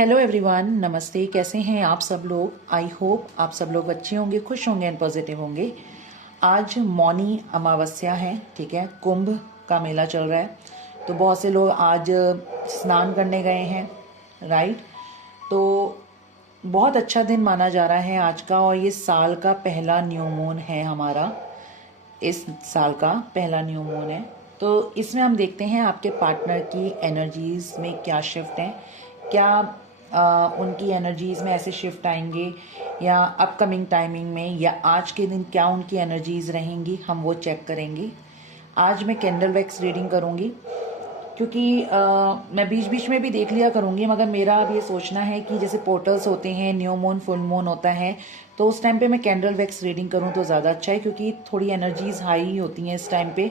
Hello everyone, नमस्ते। कैसे हैं आप सब लोग? आई होप आप सब लोग अच्छे होंगे, खुश होंगे एंड पॉजिटिव होंगे। आज मौनी अमावस्या है, ठीक है। कुंभ का मेला चल रहा है, तो बहुत से लोग आज स्नान करने गए हैं, राइट। तो बहुत अच्छा दिन माना जा रहा है आज का, और ये साल का पहला न्यू मून है हमारा। इस साल का पहला न्यू मून है, तो इसमें हम देखते हैं आपके पार्टनर की एनर्जीज में क्या शिफ्ट है, क्या उनकी एनर्जीज में ऐसे शिफ्ट आएंगे या अपकमिंग टाइमिंग में, या आज के दिन क्या उनकी एनर्जीज रहेंगी, हम वो चेक करेंगे। आज मैं कैंडल वैक्स रीडिंग करूंगी, क्योंकि मैं बीच बीच में भी देख लिया करूंगी, मगर मेरा अब ये सोचना है कि जैसे पोर्टल्स होते हैं, न्यू मून फुल मून होता है, तो उस टाइम पे मैं कैंडल वैक्स रीडिंग करूं तो ज़्यादा अच्छा है, क्योंकि थोड़ी एनर्जीज हाई होती हैं इस टाइम पे,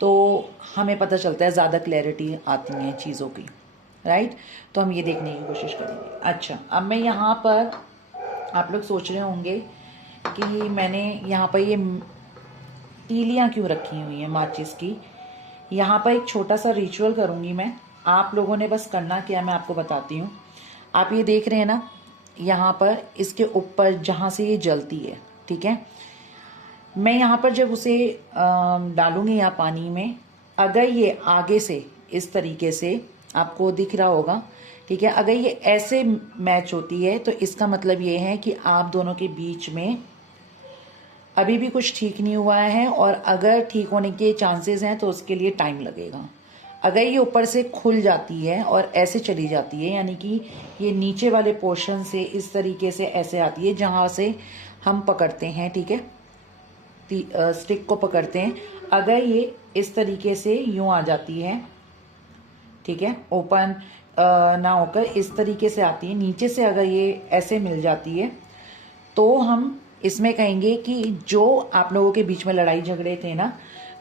तो हमें पता चलता है, ज़्यादा क्लैरिटी आती है चीज़ों की, राइट। तो हम ये देखने की कोशिश करेंगे। अच्छा, अब मैं यहाँ पर, आप लोग सोच रहे होंगे कि मैंने यहाँ पर ये तीलियाँ क्यों रखी हुई हैं माचिस की। यहाँ पर एक छोटा सा रिचुअल करूँगी मैं, आप लोगों ने बस करना क्या मैं आपको बताती हूँ। आप ये देख रहे हैं ना, यहाँ पर इसके ऊपर जहाँ से ये जलती है, ठीक है। मैं यहाँ पर जब उसे डालूंगी यहाँ पानी में, अगर ये आगे से इस तरीके से आपको दिख रहा होगा, ठीक है, अगर ये ऐसे मैच होती है तो इसका मतलब ये है कि आप दोनों के बीच में अभी भी कुछ ठीक नहीं हुआ है, और अगर ठीक होने के चांसेस हैं तो उसके लिए टाइम लगेगा। अगर ये ऊपर से खुल जाती है और ऐसे चली जाती है, यानी कि ये नीचे वाले पोर्शन से इस तरीके से ऐसे आती है जहां से हम पकड़ते हैं, ठीक है, स्टिक को पकड़ते हैं, अगर ये इस तरीके से यूं आ जाती है, ठीक है, ओपन ना होकर इस तरीके से आती है, नीचे से अगर ये ऐसे मिल जाती है, तो हम इसमें कहेंगे कि जो आप लोगों के बीच में लड़ाई झगड़े थे ना,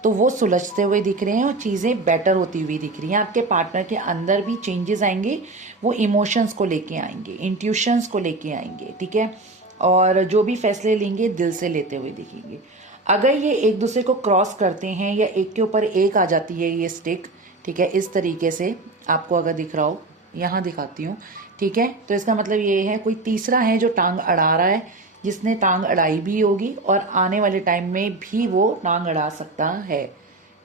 तो वो सुलझते हुए दिख रहे हैं और चीज़ें बेटर होती हुई दिख रही हैं। आपके पार्टनर के अंदर भी चेंजेस आएंगे, वो इमोशंस को लेके आएंगे, इंट्यूशंस को लेके आएंगे, ठीक है, और जो भी फैसले लेंगे दिल से लेते हुए दिखेंगे। अगर ये एक दूसरे को क्रॉस करते हैं या एक के ऊपर एक आ जाती है ये स्टिक, ठीक है, इस तरीके से आपको अगर दिख रहा हो, यहाँ दिखाती हूँ, ठीक है, तो इसका मतलब ये है कोई तीसरा है जो टांग अड़ा रहा है, जिसने टांग अड़ाई भी होगी और आने वाले टाइम में भी वो टांग अड़ा सकता है,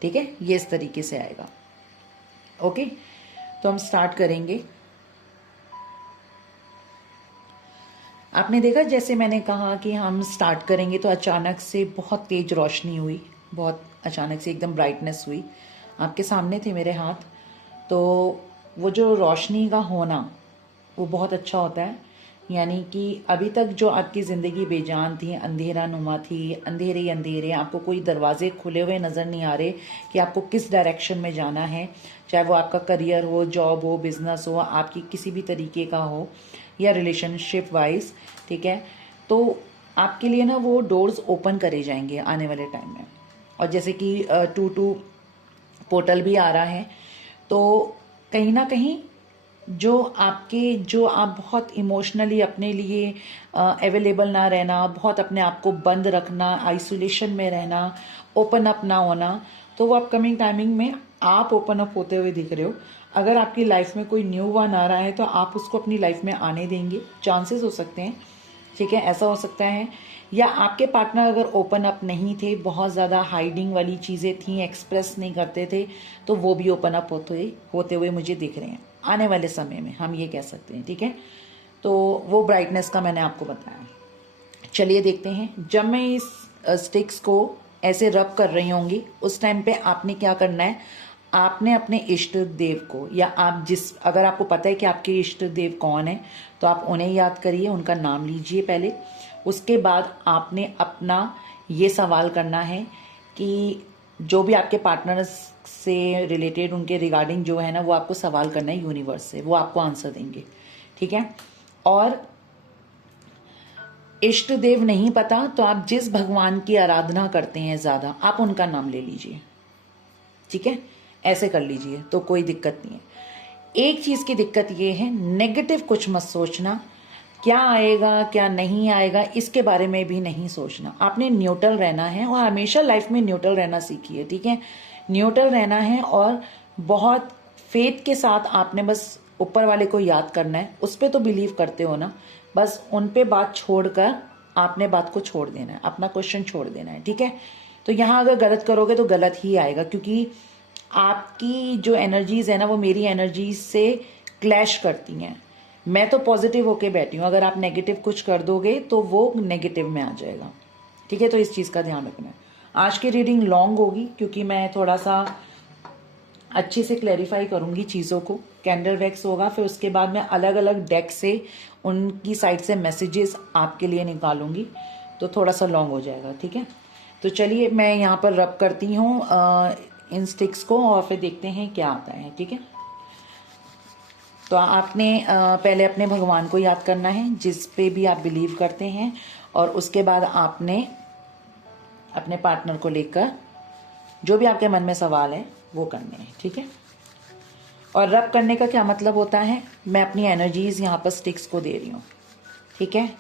ठीक है। ये इस तरीके से आएगा। ओके, तो हम स्टार्ट करेंगे। आपने देखा, जैसे मैंने कहा कि हम स्टार्ट करेंगे, तो अचानक से बहुत तेज रोशनी हुई, बहुत अचानक से एकदम ब्राइटनेस हुई। आपके सामने थे मेरे हाथ, तो वो जो रोशनी का होना वो बहुत अच्छा होता है, यानी कि अभी तक जो आपकी ज़िंदगी बेजान थी, अंधेरा नुमा थी, अंधेरे ही अंधेरे, आपको कोई दरवाजे खुले हुए नज़र नहीं आ रहे कि आपको किस डायरेक्शन में जाना है, चाहे वो आपका करियर हो, जॉब हो, बिजनेस हो, आपकी किसी भी तरीके का हो, या रिलेशनशिप वाइज, ठीक है, तो आपके लिए ना वो डोर्स ओपन करे जाएंगे आने वाले टाइम में। और जैसे कि 2-2 पोर्टल भी आ रहा है, तो कहीं ना कहीं जो आप बहुत इमोशनली अपने लिए अवेलेबल ना रहना, बहुत अपने आप को बंद रखना, आइसोलेशन में रहना, ओपन अप ना होना, तो वो अपकमिंग टाइमिंग में आप ओपन अप होते हुए दिख रहे हो। अगर आपकी लाइफ में कोई न्यू वन आ रहा है तो आप उसको अपनी लाइफ में आने देंगे, चांसेस हो सकते हैं, ठीक है, ऐसा हो सकता है। या आपके पार्टनर अगर ओपन अप नहीं थे, बहुत ज़्यादा हाइडिंग वाली चीज़ें थी, एक्सप्रेस नहीं करते थे, तो वो भी ओपन अप होते हुए मुझे दिख रहे हैं आने वाले समय में, हम ये कह सकते हैं, ठीक है। तो वो ब्राइटनेस का मैंने आपको बताया। चलिए देखते हैं। जब मैं इस स्टिक्स को ऐसे रब कर रही होंगी, उस टाइम पे आपने क्या करना है, आपने अपने इष्ट देव को, या आप अगर आपको पता है कि आपके इष्ट देव कौन है, तो आप उन्हें याद करिए, उनका नाम लीजिए पहले। उसके बाद आपने अपना ये सवाल करना है कि जो भी आपके पार्टनर से रिलेटेड, उनके रिगार्डिंग जो है ना, वो आपको सवाल करना है यूनिवर्स से, वो आपको आंसर देंगे, ठीक है। और इष्ट देव नहीं पता तो आप जिस भगवान की आराधना करते हैं ज्यादा, आप उनका नाम ले लीजिए, ठीक है, ऐसे कर लीजिए, तो कोई दिक्कत नहीं है। एक चीज की दिक्कत ये है, नेगेटिव कुछ मत सोचना, क्या आएगा क्या नहीं आएगा इसके बारे में भी नहीं सोचना। आपने न्यूट्रल रहना है, और हमेशा लाइफ में न्यूट्रल रहना सीखिए, ठीक है, न्यूट्रल रहना है, और बहुत फेथ के साथ आपने बस ऊपर वाले को याद करना है, उस पर तो बिलीव करते हो ना, बस उन पे बात छोड़कर आपने बात को छोड़ देना है, अपना क्वेश्चन छोड़ देना है, ठीक है। तो यहाँ अगर गलत करोगे तो गलत ही आएगा, क्योंकि आपकी जो एनर्जीज है ना वो मेरी एनर्जीज से क्लैश करती हैं। मैं तो पॉजिटिव होके बैठी हूँ, अगर आप नेगेटिव कुछ कर दोगे तो वो नेगेटिव में आ जाएगा, ठीक है। तो इस चीज़ का ध्यान रखना है। आज की रीडिंग लॉन्ग होगी क्योंकि मैं थोड़ा सा अच्छे से क्लैरिफाई करूंगी चीज़ों को। कैंडल वैक्स होगा, फिर उसके बाद मैं अलग अलग डेक से उनकी साइड से मैसेजेस आपके लिए निकालूंगी, तो थोड़ा सा लॉन्ग हो जाएगा, ठीक है। तो चलिए मैं यहाँ पर रब करती हूँ इन स्टिक्स को और फिर देखते हैं क्या आता है, ठीक है। तो आपने पहले अपने भगवान को याद करना है जिस पे भी आप बिलीव करते हैं, और उसके बाद आपने अपने पार्टनर को लेकर जो भी आपके मन में सवाल है वो करने हैं, ठीक है। और रब करने का क्या मतलब होता है, मैं अपनी एनर्जीज यहाँ पर स्टिक्स को दे रही हूँ, ठीक है।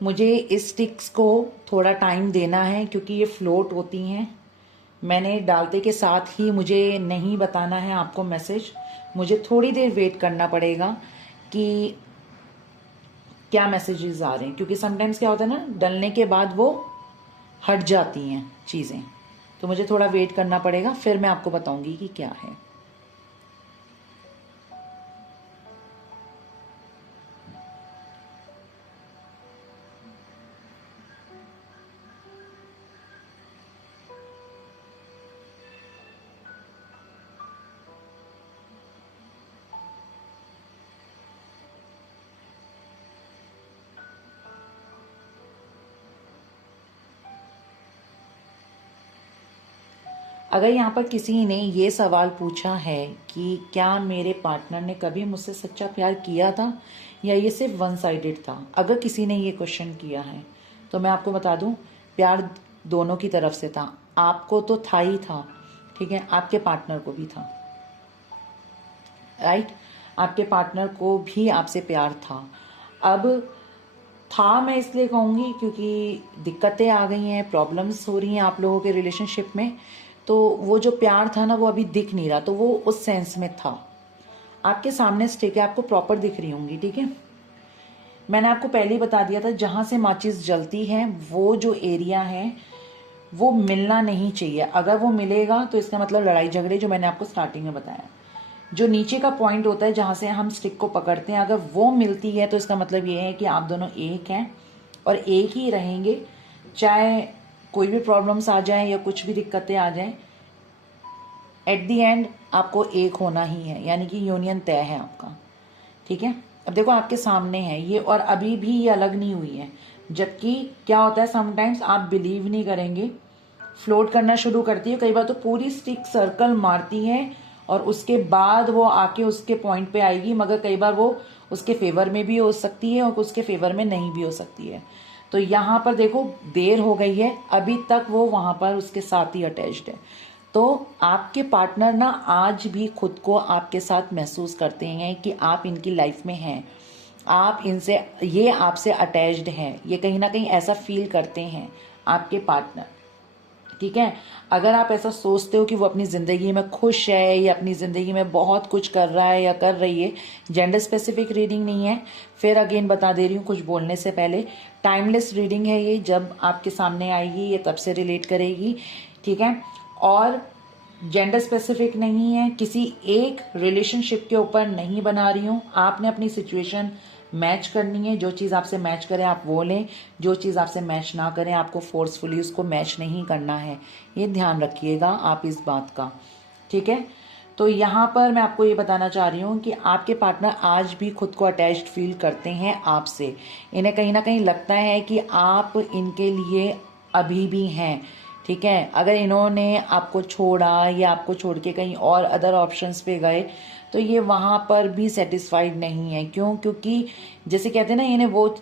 मुझे इस स्टिक्स को थोड़ा टाइम देना है क्योंकि ये फ्लोट होती हैं। मैंने डालते के साथ ही मुझे नहीं बताना है आपको मैसेज, मुझे थोड़ी देर वेट करना पड़ेगा कि क्या मैसेजेस आ रहे हैं, क्योंकि समटाइम्स क्या होता है ना, डलने के बाद वो हट जाती हैं चीज़ें, तो मुझे थोड़ा वेट करना पड़ेगा, फिर मैं आपको बताऊंगी कि क्या है। अगर यहाँ पर किसी ने ये सवाल पूछा है कि क्या मेरे पार्टनर ने कभी मुझसे सच्चा प्यार किया था या ये सिर्फ वन साइडेड था, अगर किसी ने ये क्वेश्चन किया है तो मैं आपको बता दूं, प्यार दोनों की तरफ से था। आपको तो था ही था, ठीक है, आपके पार्टनर को भी था, राइट। आपके पार्टनर को भी आपसे प्यार था। अब था मैं इसलिए कहूँगी क्योंकि दिक्कतें आ गई हैं, प्रॉब्लम्स हो रही हैं आप लोगों के रिलेशनशिप में, तो वो जो प्यार था ना वो अभी दिख नहीं रहा, तो वो उस सेंस में था। आपके सामने स्टिक है, आपको प्रॉपर दिख रही होंगी, ठीक है। मैंने आपको पहले ही बता दिया था, जहां से माचिस जलती है वो जो एरिया है वो मिलना नहीं चाहिए। अगर वो मिलेगा तो इसका मतलब लड़ाई झगड़े, जो मैंने आपको स्टार्टिंग में बताया। जो नीचे का पॉइंट होता है जहां से हम स्टिक को पकड़ते हैं, अगर वो मिलती है तो इसका मतलब ये है कि आप दोनों एक हैं और एक ही रहेंगे, चाहे कोई भी प्रॉब्लम्स आ जाए या कुछ भी दिक्कतें आ जाए, एट दी एंड आपको एक होना ही है, यानी कि यूनियन तय है आपका, ठीक है। अब देखो आपके सामने है ये, और अभी भी ये अलग नहीं हुई है। जबकि क्या होता है, समटाइम्स आप बिलीव नहीं करेंगे, फ्लोट करना शुरू करती है, कई बार तो पूरी स्टिक सर्कल मारती है और उसके बाद वो आके उसके पॉइंट पे आएगी, मगर कई बार वो उसके फेवर में भी हो सकती है और उसके फेवर में नहीं भी हो सकती है। तो यहाँ पर देखो देर हो गई है, अभी तक वो वहां पर उसके साथ ही अटैच्ड है। तो आपके पार्टनर ना आज भी खुद को आपके साथ महसूस करते हैं कि आप इनकी लाइफ में हैं, आप इनसे, ये आपसे अटैच्ड हैं, ये कहीं ना कहीं ऐसा फील करते हैं आपके पार्टनर, ठीक है। अगर आप ऐसा सोचते हो कि वो अपनी जिंदगी में खुश है या अपनी जिंदगी में बहुत कुछ कर रहा है या कर रही है, जेंडर स्पेसिफिक रीडिंग नहीं है, फिर अगेन बता दे रही हूँ कुछ बोलने से पहले, टाइमलेस रीडिंग है ये, जब आपके सामने आएगी ये तब से रिलेट करेगी, ठीक है। और जेंडर स्पेसिफिक नहीं है, किसी एक रिलेशनशिप के ऊपर नहीं बना रही हूँ। आपने अपनी सिचुएशन मैच करनी है, जो चीज़ आपसे मैच करे आप वो लें, जो चीज़ आपसे मैच ना करें आपको फोर्सफुली उसको मैच नहीं करना है, ये ध्यान रखिएगा आप इस बात का, ठीक है। तो यहाँ पर मैं आपको ये बताना चाह रही हूँ कि आपके पार्टनर आज भी खुद को अटैच्ड फील करते हैं आपसे, इन्हें कहीं ना कहीं लगता है कि आप इनके लिए अभी भी हैं, ठीक है। अगर इन्होंने आपको छोड़ा या आपको छोड़ के कहीं और अदर ऑप्शंस पे गए तो ये वहां पर भी सेटिस्फाइड नहीं है। क्यों? क्योंकि जैसे कहते हैं ना, इन्हें वो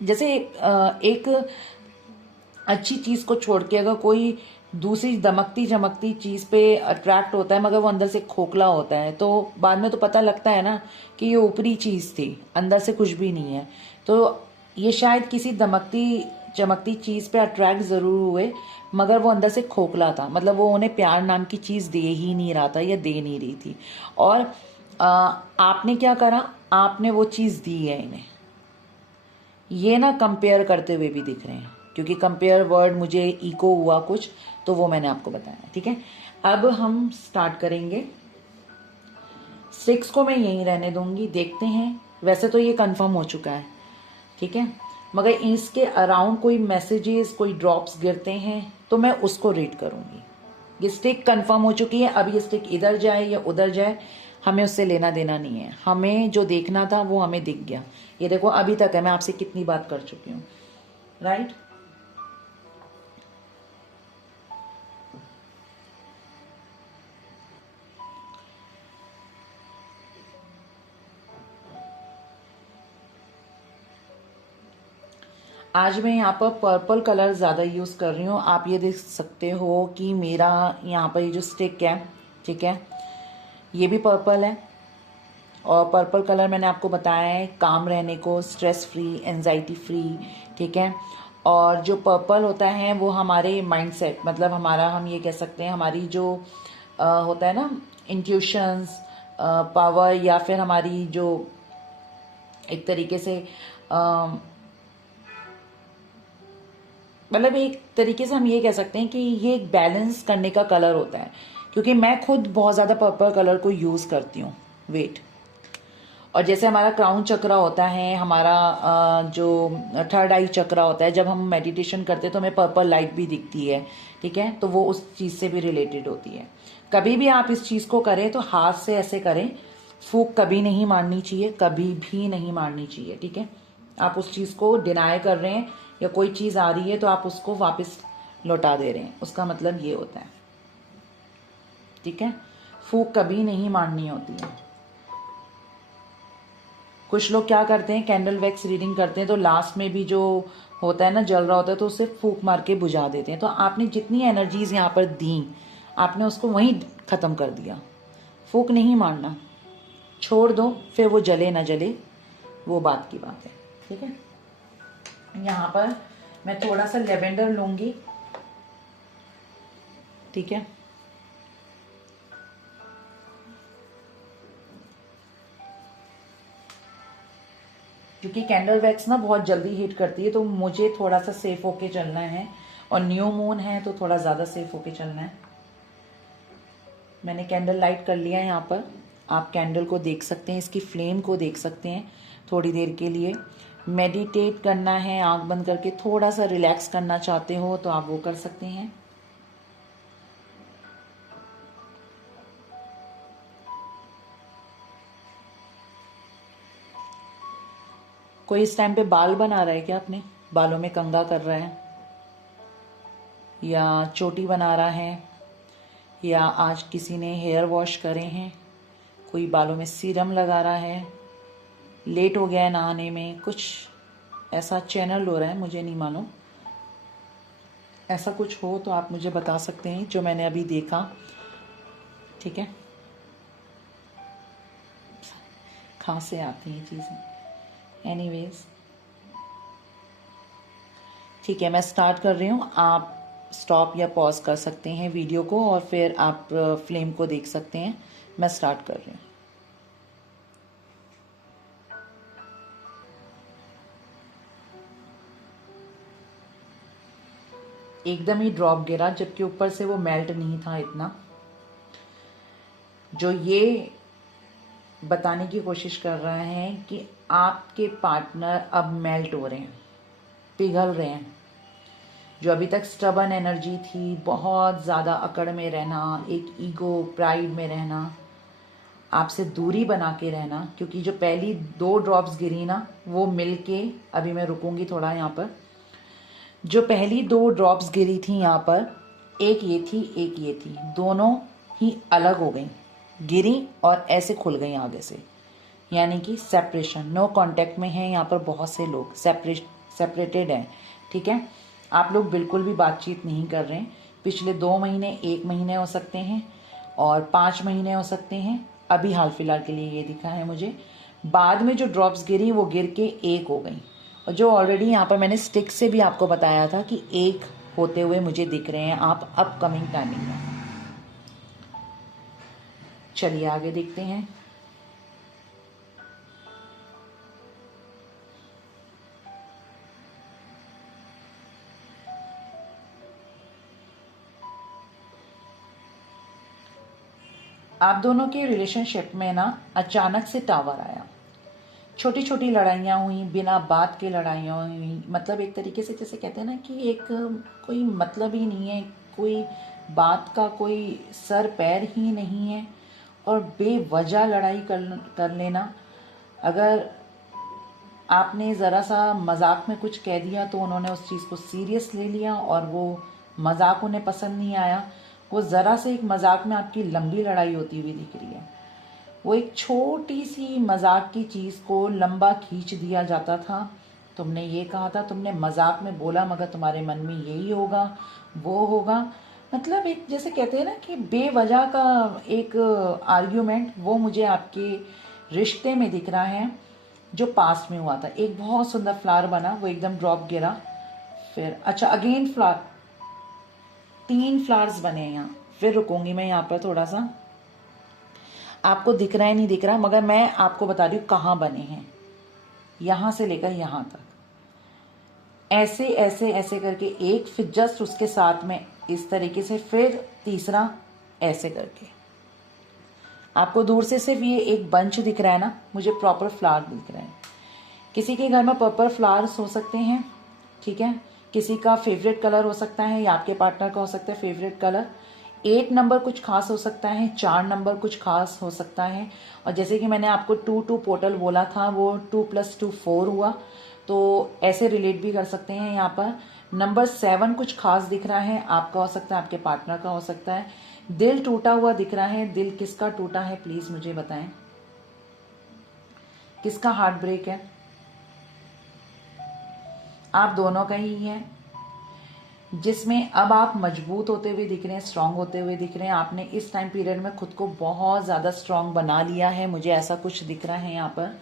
जैसे एक अच्छी चीज को छोड़ के अगर कोई दूसरी दमकती चमकती चीज पे अट्रैक्ट होता है, मगर वो अंदर से खोखला होता है। तो बाद में तो पता लगता है ना कि ये ऊपरी चीज थी, अंदर से कुछ भी नहीं है। तो ये शायद किसी दमकती चमकती चीज पे अट्रैक्ट जरूर हुए, मगर वो अंदर से खोखला था। मतलब वो उन्हें प्यार नाम की चीज दे ही नहीं रहा था या दे नहीं रही थी। और आपने क्या करा, आपने वो चीज दी है इन्हें। ये ना कंपेयर करते हुए भी दिख रहे हैं, क्योंकि कंपेयर वर्ड मुझे इको हुआ कुछ, तो वो मैंने आपको बताया। ठीक है, अब हम स्टार्ट करेंगे। 6 को मैं यहीं रहने दूंगी, देखते हैं। वैसे तो ये कंफर्म हो चुका है, ठीक है, मगर इसके अराउंड कोई मैसेजेस, कोई ड्रॉप्स गिरते हैं तो मैं उसको रीड करूंगी। ये स्टिक कंफर्म हो चुकी है, अब ये स्टिक इधर जाए या उधर जाए हमें उससे लेना देना नहीं है। हमें जो देखना था वो हमें दिख गया। ये देखो अभी तक है, मैं आपसे कितनी बात कर चुकी हूँ, राइट। आज मैं यहाँ पर पर्पल कलर ज़्यादा यूज़ कर रही हूँ। आप ये देख सकते हो कि मेरा यहाँ पर ये जो स्टिक है, ठीक है, ये भी पर्पल है। और पर्पल कलर मैंने आपको बताया है काम रहने को, स्ट्रेस फ्री, एंजाइटी फ्री, ठीक है। और जो पर्पल होता है वो हमारे माइंडसेट, मतलब हमारा, हम ये कह सकते हैं हमारी जो होता है ना इंट्यूशंस, पावर, या फिर हमारी जो एक तरीके से मतलब एक तरीके से हम ये कह सकते हैं कि ये एक बैलेंस करने का कलर होता है। क्योंकि मैं खुद बहुत ज़्यादा पर्पल कलर को यूज़ करती हूँ। वेट, और जैसे हमारा क्राउन चक्रा होता है, हमारा जो थर्ड आई चक्रा होता है, जब हम मेडिटेशन करते हैं तो हमें पर्पल लाइट भी दिखती है, ठीक है, तो वो उस चीज़ से भी रिलेटेड होती है। कभी भी आप इस चीज़ को करें तो हाथ से ऐसे करें, फूंक कभी नहीं मारनी चाहिए, कभी भी नहीं मारनी चाहिए, ठीक है। आप उस चीज़ को डिनाई कर रहे हैं या कोई चीज़ आ रही है तो आप उसको वापस लौटा दे रहे हैं, उसका मतलब ये होता है, ठीक है। फूंक कभी नहीं मारनी होती है। कुछ लोग क्या करते हैं, कैंडल वैक्स रीडिंग करते हैं तो लास्ट में भी जो होता है ना, जल रहा होता है, तो उसे फूंक मार के बुझा देते हैं। तो आपने जितनी एनर्जीज यहाँ पर दी, आपने उसको वहीं खत्म कर दिया। फूंक नहीं मारना, छोड़ दो, फिर वो जले ना जले वो बात की बात है, ठीक है। यहाँ पर मैं थोड़ा सा लेवेंडर लूंगी, ठीक है। क्योंकि कैंडल वैक्स ना बहुत जल्दी हीट करती है, तो मुझे थोड़ा सा सेफ होके चलना है, और न्यू मून है तो थोड़ा ज़्यादा सेफ होके चलना है। मैंने कैंडल लाइट कर लिया है यहाँ पर। आप कैंडल को देख सकते हैं, इसकी फ्लेम को देख सकते हैं। थोड़ी देर के लिए मेडिटेट करना है, आंख बंद करके थोड़ा सा रिलैक्स करना चाहते हो तो आप वो कर सकते हैं। कोई इस टाइम पे बाल बना रहा है क्या, अपने बालों में कंघा कर रहा है, या चोटी बना रहा है, या आज किसी ने हेयर वॉश करे हैं, कोई बालों में सीरम लगा रहा है, लेट हो गया है नहाने में, कुछ ऐसा चैनल हो रहा है, मुझे नहीं मालूम। ऐसा कुछ हो तो आप मुझे बता सकते हैं, जो मैंने अभी देखा, ठीक है। कहाँ से आती हैं चीज़ें, एनीवेज, ठीक है। मैं स्टार्ट कर रही हूँ, आप स्टॉप या पॉज कर सकते हैं वीडियो को, और फिर आप फ्लेम को देख सकते हैं। मैं स्टार्ट कर रही हूँ। एकदम ही ड्रॉप गिरा, जबकि ऊपर से वो मेल्ट नहीं था इतना। जो ये बताने की कोशिश कर रहा है कि आपके पार्टनर अब मेल्ट हो रहे हैं, पिघल रहे हैं। जो अभी तक स्टबन एनर्जी थी, बहुत ज़्यादा अकड़ में रहना, एक ईगो प्राइड में रहना, आपसे दूरी बना के रहना, क्योंकि जो पहली 2 ड्रॉप्स गिरी ना, वो मिलके, अभी मैं रुकूंगी थोड़ा यहाँ पर, जो पहली 2 ड्रॉप्स गिरी थी यहाँ पर, एक ये थी, एक ये थी, दोनों ही अलग हो गई, गिरी और ऐसे खुल गई आगे से, यानी कि सेपरेशन, नो कांटेक्ट में है यहाँ पर बहुत से लोग, सेपरेटेड हैं, ठीक है। आप लोग बिल्कुल भी बातचीत नहीं कर रहे हैं। पिछले 2 महीने, 1 महीने हो सकते हैं और 5 महीने हो सकते हैं। अभी हाल फिलहाल के लिए ये दिखा है मुझे। बाद में जो ड्रॉप्स गिरी वो गिर के 1 हो गई, और जो ऑलरेडी यहाँ पर मैंने स्टिक से भी आपको बताया था कि 1 होते हुए मुझे दिख रहे हैं आप अपकमिंग टाइमिंग में। चलिए आगे देखते हैं। आप दोनों के रिलेशनशिप में ना अचानक से टावर आया, छोटी छोटी लड़ाइयाँ हुई, बिना बात के लड़ाइयाँ हुई, मतलब एक तरीके से जैसे कहते हैं ना कि एक कोई मतलब ही नहीं है, कोई बात का कोई सर पैर ही नहीं है, और बेवजह लड़ाई कर लेना। अगर आपने ज़रा सा मजाक में कुछ कह दिया तो उन्होंने उस चीज़ को सीरियस ले लिया और वो मजाक उन्हें पसंद नहीं आया। वो ज़रा से एक मजाक में आपकी लंबी लड़ाई होती हुई दिख रही है। वो एक छोटी सी मजाक की चीज़ को लंबा खींच दिया जाता था। तुमने ये कहा था, तुमने मजाक में बोला, मगर तुम्हारे मन में यही होगा, वो होगा। मतलब एक जैसे कहते हैं ना कि बेवजह का एक आर्ग्यूमेंट, वो मुझे आपके रिश्ते में दिख रहा है जो पास्ट में हुआ था। एक बहुत सुंदर फ्लावर बना, वो एकदम ड्रॉप गिरा, फिर अच्छा अगेन फ्लावर, 3 फ्लावर्स बने यहाँ। फिर रुकूंगी मैं यहाँ पर थोड़ा सा, आपको दिख रहा है नहीं दिख रहा, मगर मैं आपको बता रही हूँ कहाँ बने हैं, यहां से लेकर यहां तक, ऐसे ऐसे ऐसे करके एक, फिर जस्ट उसके साथ में इस तरीके से, फिर तीसरा ऐसे करके। आपको दूर से सिर्फ ये एक बंच दिख रहा है ना, मुझे प्रॉपर फ्लावर दिख रहा है। किसी के घर में पर्पल फ्लावर्स हो सकते हैं, ठीक है। किसी का फेवरेट कलर हो सकता है, या आपके पार्टनर का हो सकता है फेवरेट कलर। 8 नंबर कुछ खास हो सकता है, 4 नंबर कुछ खास हो सकता है। और जैसे कि मैंने आपको 2 पोर्टल बोला था, वो 2 + 2 4 हुआ, तो ऐसे रिलेट भी कर सकते हैं। यहाँ पर नंबर 7 कुछ खास दिख रहा है, आपका हो सकता है, आपके पार्टनर का हो सकता है। दिल टूटा हुआ दिख रहा है, दिल किसका टूटा है प्लीज मुझे बताएं, किसका हार्ट ब्रेक है? आप दोनों का ही है, जिसमें अब आप मजबूत होते हुए दिख रहे हैं, स्ट्रांग होते हुए दिख रहे हैं। आपने इस टाइम पीरियड में खुद को बहुत ज्यादा स्ट्रांग बना लिया है, मुझे ऐसा कुछ दिख रहा है यहाँ पर।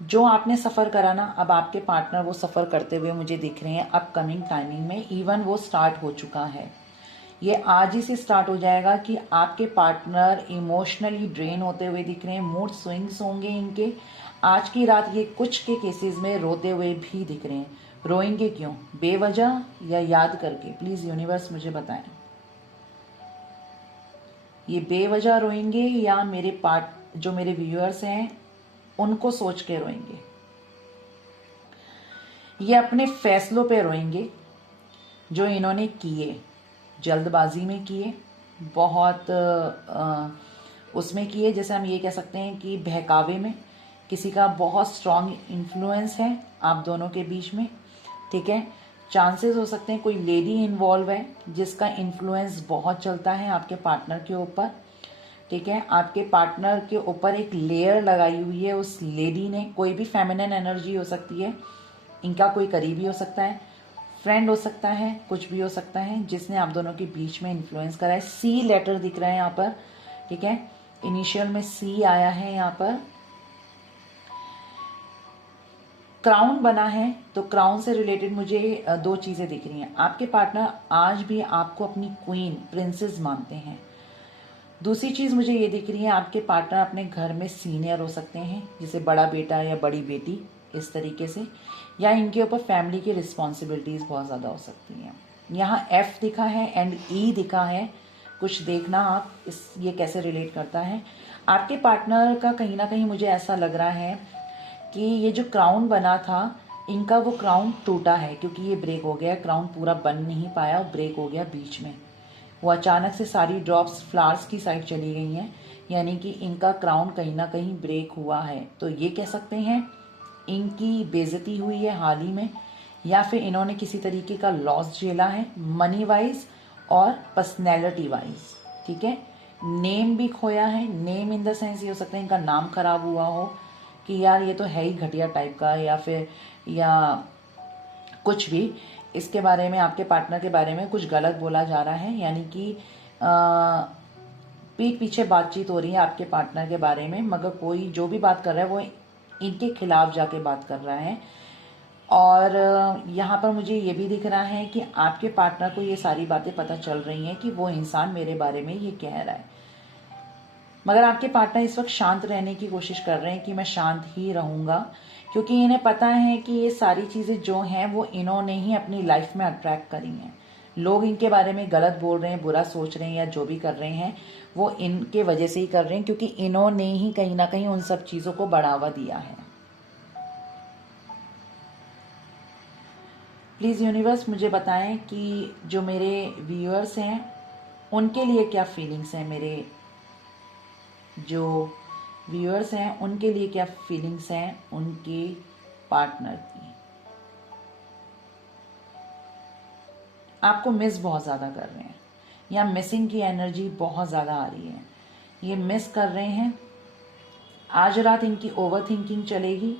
जो आपने सफर करा ना, अब आपके पार्टनर वो सफर करते हुए मुझे दिख रहे हैं अपकमिंग टाइमिंग में। इवन वो स्टार्ट हो चुका है, ये आज ही से स्टार्ट हो जाएगा कि आपके पार्टनर इमोशनली ड्रेन होते हुए दिख रहे हैं, मूड स्विंग्स होंगे इनके। आज की रात ये कुछ के केसेस में रोते हुए भी दिख रहे हैं। रोएंगे क्यों, बेवजह या याद करके? प्लीज यूनिवर्स मुझे बताएं, ये बेवजह रोएंगे या जो मेरे व्यूअर्स हैं उनको सोच के रोएंगे? ये अपने फैसलों पे रोएंगे जो इन्होंने किए, जल्दबाजी में किए, बहुत उसमें किए, जैसे हम ये कह सकते हैं कि बहकावे में। किसी का बहुत स्ट्रांग इन्फ्लुएंस है आप दोनों के बीच में, ठीक है। चांसेस हो सकते हैं कोई लेडी इन्वॉल्व है जिसका इन्फ्लुएंस बहुत चलता है आपके पार्टनर के ऊपर, ठीक है। आपके पार्टनर के ऊपर एक लेयर लगाई हुई है उस लेडी ने। कोई भी फेमिनिन एनर्जी हो सकती है, इनका कोई करीबी हो सकता है, फ्रेंड हो सकता है, कुछ भी हो सकता है, जिसने आप दोनों के बीच में इन्फ्लुएंस करा है। सी लेटर दिख रहा है यहाँ पर, ठीक है, इनिशियल में सी आया है यहाँ पर। क्राउन बना है, तो क्राउन से रिलेटेड मुझे 2 चीजें दिख रही हैं। आपके पार्टनर आज भी आपको अपनी क्वीन, प्रिंसेस मानते हैं। दूसरी चीज मुझे ये दिख रही है, आपके पार्टनर अपने घर में सीनियर हो सकते हैं, जैसे बड़ा बेटा या बड़ी बेटी, इस तरीके से, या इनके ऊपर फैमिली की रिस्पॉन्सिबिलिटीज बहुत ज्यादा हो सकती हैं। यहाँ एफ दिखा है एंड ई दिखा है, कुछ देखना आप ये कैसे रिलेट करता है। आपके पार्टनर का कहीं ना कहीं मुझे ऐसा लग रहा है कि ये जो क्राउन बना था, इनका वो क्राउन टूटा है, क्योंकि ये ब्रेक हो गया, क्राउन पूरा बन नहीं पाया और ब्रेक हो गया बीच में। वो अचानक से सारी ड्रॉप्स फ्लावर्स की साइड चली गई हैं, यानी कि इनका क्राउन कहीं ना कहीं ब्रेक हुआ है। तो ये कह सकते हैं इनकी बेइज्जती हुई है हाल ही में, या फिर इन्होंने किसी तरीके का लॉस झेला है, मनी वाइज और पर्सनैलिटी वाइज, ठीक है। नेम भी खोया है, नेम इन द सेंस ये हो सकता है इनका नाम खराब हुआ हो कि यार ये तो है ही घटिया टाइप का, या फिर या कुछ भी। इसके बारे में, आपके पार्टनर के बारे में कुछ गलत बोला जा रहा है, यानी कि पीठ पीछे बातचीत हो रही है आपके पार्टनर के बारे में, मगर कोई जो भी बात कर रहा है वो इनके खिलाफ जाके बात कर रहा है। और यहाँ पर मुझे ये भी दिख रहा है कि आपके पार्टनर को ये सारी बातें पता चल रही हैं कि वो इंसान मेरे बारे में ये कह रहा है, मगर आपके पार्टनर इस वक्त शांत रहने की कोशिश कर रहे हैं कि मैं शांत ही रहूंगा, क्योंकि इन्हें पता है कि ये सारी चीजें जो हैं वो इन्होंने ही अपनी लाइफ में अट्रैक्ट करी हैं। लोग इनके बारे में गलत बोल रहे हैं, बुरा सोच रहे हैं या जो भी कर रहे हैं वो इनके वजह से ही कर रहे हैं, क्योंकि इन्होंने ही कहीं ना कहीं उन सब चीजों को बढ़ावा दिया है। प्लीज यूनिवर्स मुझे बताएं कि जो मेरे व्यूअर्स हैं उनके लिए क्या फीलिंग्स हैं, मेरे जो व्यूअर्स हैं उनके लिए क्या फीलिंग्स हैं उनके पार्टनर की। आपको मिस बहुत ज़्यादा कर रहे हैं, या मिसिंग की एनर्जी बहुत ज़्यादा आ रही है, ये मिस कर रहे हैं। आज रात इनकी ओवर थिंकिंग चलेगी।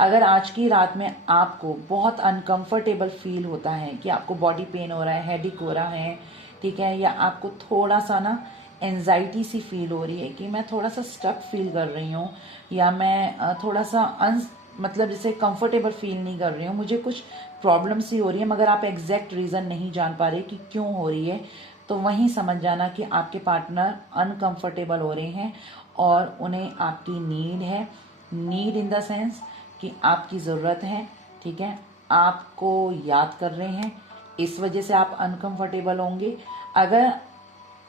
अगर आज की रात में आपको बहुत अनकंफर्टेबल फील होता है कि आपको बॉडी पेन हो रहा है, हेडेक हो रहा है, ठीक है, या आपको थोड़ा सा ना एंजाइटी सी फील हो रही है कि मैं थोड़ा सा स्टक फील कर रही हूँ, या मैं थोड़ा सा मतलब जैसे कंफर्टेबल फील नहीं कर रही हूँ, मुझे कुछ प्रॉब्लम सी हो रही है, मगर आप एग्जैक्ट रीज़न नहीं जान पा रहे कि क्यों हो रही है, तो वहीं समझ जाना कि आपके पार्टनर अनकंफर्टेबल हो रहे हैं और उन्हें आपकी नीड है। नीड इन द सेंस कि आपकी ज़रूरत है, ठीक है, आपको याद कर रहे हैं, इस वजह से आप अनकंफर्टेबल होंगे। अगर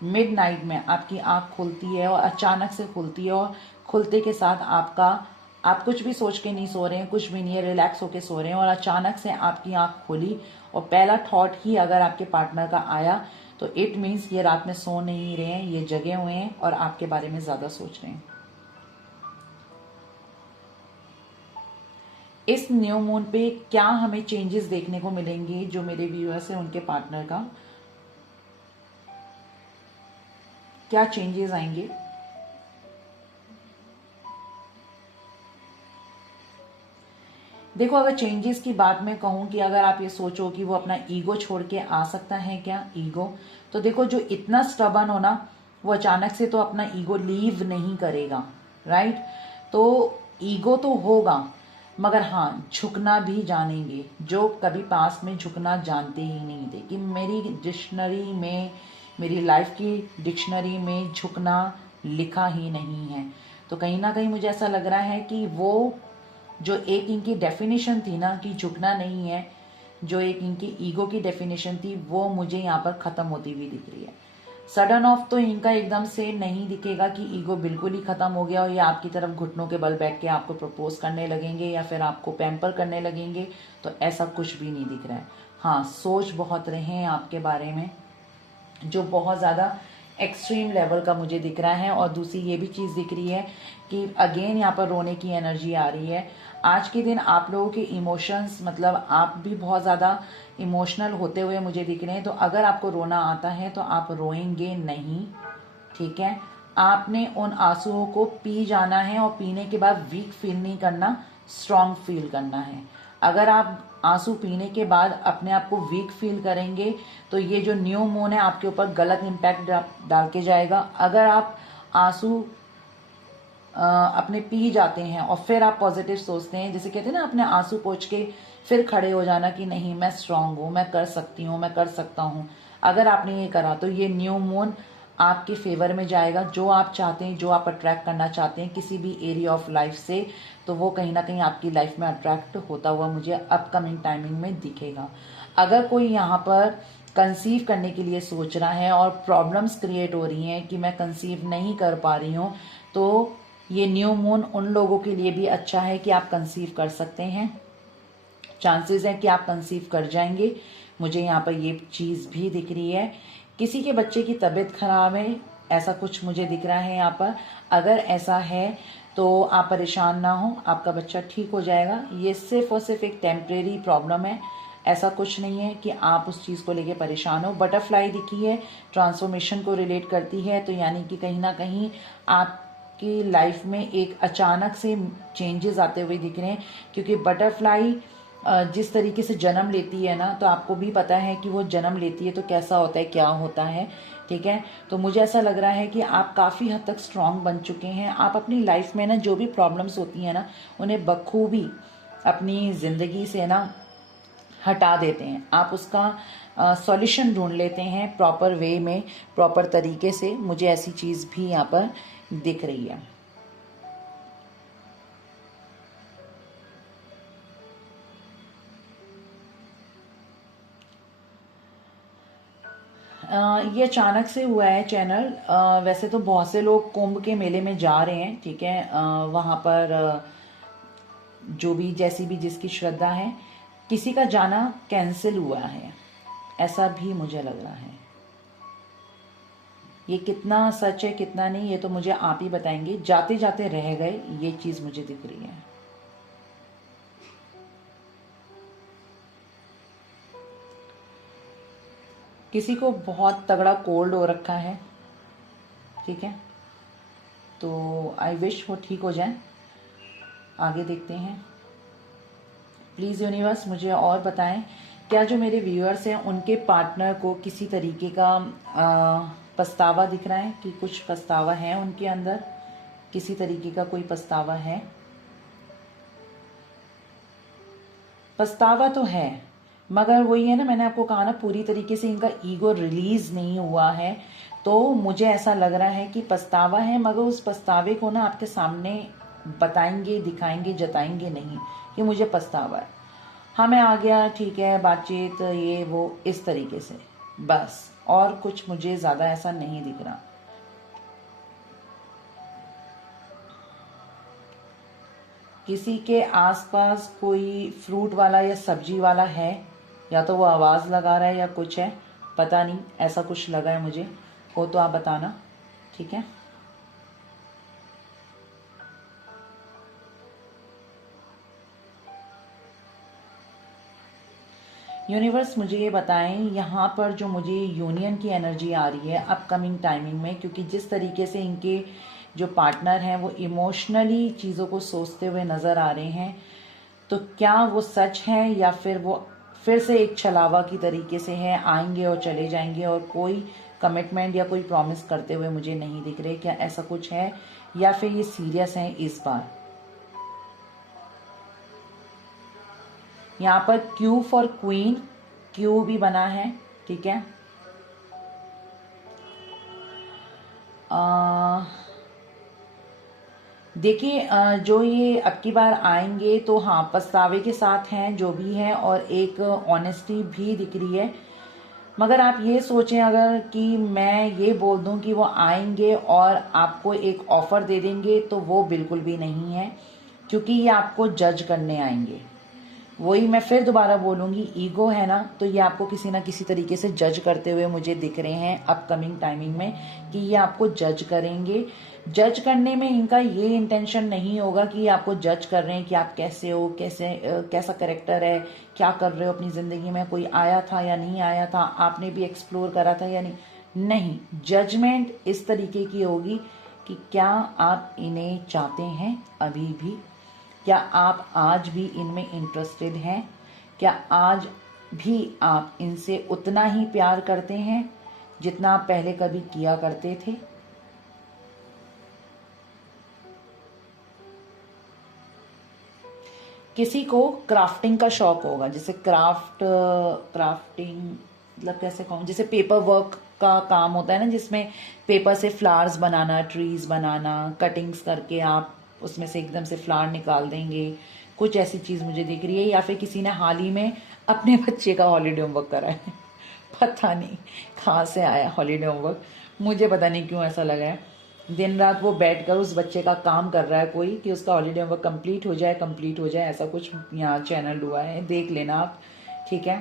मिडनाइट में आपकी आंख खुलती है और अचानक से खुलती है और खुलते के साथ आप कुछ भी सोच के नहीं सो रहे हैं, कुछ भी नहीं है, रिलैक्स होके सो रहे हैं और अचानक से आपकी आंख खुली और पहला थॉट ही अगर आपके पार्टनर का आया, तो इट मीन्स ये रात में सो नहीं रहे हैं, ये जगे हुए हैं और आपके बारे में ज्यादा सोच रहे हैं। इस न्यू मून पे क्या हमें चेंजेस देखने को मिलेंगे, जो मेरे व्यूअर्स हैं उनके पार्टनर का क्या चेंजेस आएंगे। देखो, अगर चेंजेस की बात मैं कहूं कि अगर आप ये सोचो कि वो अपना ईगो छोड़ के आ सकता है क्या, ईगो, तो देखो जो इतना स्टबन हो ना, वो अचानक से तो अपना ईगो लीव नहीं करेगा, राइट। तो ईगो तो होगा, मगर हाँ झुकना भी जानेंगे, जो कभी पास में झुकना जानते ही नहीं थे। कि मेरी डिक्शनरी में, मेरी लाइफ की डिक्शनरी में झुकना लिखा ही नहीं है। तो कहीं ना कहीं मुझे ऐसा लग रहा है कि वो जो एक इनकी डेफिनेशन थी ना कि झुकना नहीं है, जो एक इनकी ईगो की डेफिनेशन थी, वो मुझे यहाँ पर खत्म होती हुई दिख रही है। सडन ऑफ तो इनका एकदम से नहीं दिखेगा कि ईगो बिल्कुल ही खत्म हो गया और ये आपकी तरफ घुटनों के बल बैठ के आपको प्रपोज करने लगेंगे या फिर आपको पैम्पर करने लगेंगे, तो ऐसा कुछ भी नहीं दिख रहा है। हाँ, सोच बहुत रहे हैं आपके बारे में, जो बहुत ज़्यादा एक्सट्रीम लेवल का मुझे दिख रहा है। और दूसरी ये भी चीज़ दिख रही है कि अगेन यहाँ पर रोने की एनर्जी आ रही है। आज के दिन आप लोगों के इमोशंस, मतलब आप भी बहुत ज़्यादा इमोशनल होते हुए मुझे दिख रहे हैं। तो अगर आपको रोना आता है तो आप रोएंगे नहीं, ठीक है। आपने उन आंसुओं को पी जाना है और पीने के बाद वीक फील नहीं करना, स्ट्रांग फील करना है। अगर आप आंसू पीने के बाद अपने आप को वीक फील करेंगे तो ये जो न्यू मून है आपके ऊपर गलत इम्पैक्ट डाल के जाएगा। अगर आप आंसू अपने पी जाते हैं और फिर आप पॉजिटिव सोचते हैं, जैसे कहते हैं ना, अपने आंसू पोंछ के फिर खड़े हो जाना कि नहीं मैं स्ट्रांग हूँ, मैं कर सकती हूँ, मैं कर सकता हूँ, अगर आपने ये करा तो ये न्यू मून आपके फेवर में जाएगा। जो आप चाहते हैं, जो आप अट्रैक्ट करना चाहते हैं किसी भी एरिया ऑफ लाइफ से, तो वो कहीं ना कहीं आपकी लाइफ में अट्रैक्ट होता हुआ मुझे अपकमिंग टाइमिंग में दिखेगा। अगर कोई यहाँ पर कंसीव करने के लिए सोच रहा है और प्रॉब्लम्स क्रिएट हो रही हैं कि मैं कंसीव नहीं कर पा रही हूँ, तो ये न्यू मून उन लोगों के लिए भी अच्छा है कि आप कंसीव कर सकते हैं। चांसेस है कि आप कंसीव कर जाएंगे, मुझे यहाँ पर ये चीज़ भी दिख रही है। किसी के बच्चे की तबीयत खराब है, ऐसा कुछ मुझे दिख रहा है यहाँ पर। अगर ऐसा है तो आप परेशान ना हो, आपका बच्चा ठीक हो जाएगा। ये सिर्फ और सिर्फ एक टेम्परेरी प्रॉब्लम है, ऐसा कुछ नहीं है कि आप उस चीज़ को लेके परेशान हो। बटरफ्लाई दिखी है, ट्रांसफॉर्मेशन को रिलेट करती है, तो यानी कि कहीं ना कहीं आपकी लाइफ में एक अचानक से चेंजेस आते हुए दिख रहे हैं। क्योंकि बटरफ्लाई जिस तरीके से जन्म लेती है ना, तो आपको भी पता है कि वो जन्म लेती है तो कैसा होता है, क्या होता है, ठीक है। तो मुझे ऐसा लग रहा है कि आप काफ़ी हद तक स्ट्रांग बन चुके हैं। आप अपनी लाइफ में ना जो भी प्रॉब्लम्स होती हैं ना, उन्हें बखूबी अपनी ज़िंदगी से ना हटा देते हैं। आप उसका सॉल्यूशन ढूंढ लेते हैं प्रॉपर वे में, प्रॉपर तरीके से। मुझे ऐसी चीज़ भी यहाँ पर दिख रही है। ये अचानक से हुआ है चैनल। वैसे तो बहुत से लोग कुंभ के मेले में जा रहे हैं, ठीक है। वहाँ पर जो भी जैसी भी जिसकी श्रद्धा है, किसी का जाना कैंसिल हुआ है, ऐसा भी मुझे लग रहा है। ये कितना सच है कितना नहीं, ये तो मुझे आप ही बताएंगे। जाते जाते रह गए, ये चीज़ मुझे दिख रही है। किसी को बहुत तगड़ा कोल्ड हो रखा है, ठीक है। तो आई विश वो ठीक हो जाए। आगे देखते हैं। प्लीज़ यूनिवर्स मुझे और बताएं, क्या जो मेरे व्यूअर्स हैं उनके पार्टनर को किसी तरीके का पछतावा दिख रहा है, कि कुछ पछतावा है उनके अंदर, किसी तरीके का कोई पछतावा है। पछतावा तो है, मगर वही है ना, मैंने आपको कहा ना, पूरी तरीके से इनका ईगो रिलीज नहीं हुआ है। तो मुझे ऐसा लग रहा है कि पछतावा है, मगर उस पछतावे को ना आपके सामने बताएंगे, दिखाएंगे, जताएंगे नहीं कि मुझे पछतावा है। हाँ मैं आ गया, ठीक है, बातचीत ये वो इस तरीके से, बस। और कुछ मुझे ज़्यादा ऐसा नहीं दिख रहा। किसी के आसपास कोई फ्रूट वाला या सब्जी वाला है, या तो वो आवाज़ लगा रहा है या कुछ है, पता नहीं, ऐसा कुछ लगा है मुझे। हो तो आप बताना, ठीक है। यूनिवर्स मुझे ये बताएं, यहाँ पर जो मुझे यूनियन की एनर्जी आ रही है अपकमिंग टाइमिंग में, क्योंकि जिस तरीके से इनके जो पार्टनर हैं वो इमोशनली चीज़ों को सोचते हुए नज़र आ रहे हैं, तो क्या वो सच है या फिर वो फिर से एक छलावा की तरीके से है, आएंगे और चले जाएंगे, और कोई कमिटमेंट या कोई प्रॉमिस करते हुए मुझे नहीं दिख रहे। क्या ऐसा कुछ है या फिर ये सीरियस है इस बार? यहाँ पर क्यू फॉर क्वीन, क्यू भी बना है, ठीक है। देखिए जो ये अब की बार आएंगे तो हाँ पछतावे के साथ हैं जो भी है, और एक ऑनेस्टी भी दिख रही है। मगर आप ये सोचें अगर कि मैं ये बोल दूं कि वो आएंगे और आपको एक ऑफर दे देंगे, तो वो बिल्कुल भी नहीं है, क्योंकि ये आपको जज करने आएंगे। वही मैं फिर दोबारा बोलूंगी, ईगो है ना, तो ये आपको किसी ना किसी तरीके से जज करते हुए मुझे दिख रहे हैं अपकमिंग टाइमिंग में, कि ये आपको जज करेंगे। जज करने में इनका ये इंटेंशन नहीं होगा कि आपको जज कर रहे हैं कि आप कैसे हो, कैसा करेक्टर है, क्या कर रहे हो अपनी जिंदगी में, कोई आया था या नहीं आया था, आपने भी एक्सप्लोर करा था या नहीं। जजमेंट इस तरीके की होगी कि क्या आप इन्हें चाहते हैं अभी भी, क्या आप आज भी इनमें इंटरेस्टेड हैं, क्या आज भी आप इनसे उतना ही प्यार करते हैं जितना आप पहले कभी किया करते थे। किसी को क्राफ्टिंग का शौक होगा, जैसे क्राफ्टिंग मतलब कैसे कहूँ, जैसे पेपर वर्क का काम होता है ना, जिसमें पेपर से फ्लावर्स बनाना, ट्रीज बनाना, कटिंग्स करके आप उसमें से एकदम से फ्लावर निकाल देंगे, कुछ ऐसी चीज मुझे दिख रही है। या फिर किसी ने हाल ही में अपने बच्चे का हॉलीडे होमवर्क करा है पता नहीं कहाँ से आया हॉलीडे होमवर्क, मुझे पता नहीं क्यों ऐसा लगा है। दिन रात वो बैठकर उस बच्चे का काम कर रहा है कोई, कि उसका हॉलीडे होमवर्क कंप्लीट हो जाए, कंप्लीट हो जाए, ऐसा कुछ यहाँ चैनल हुआ है, देख लेना आप, ठीक है।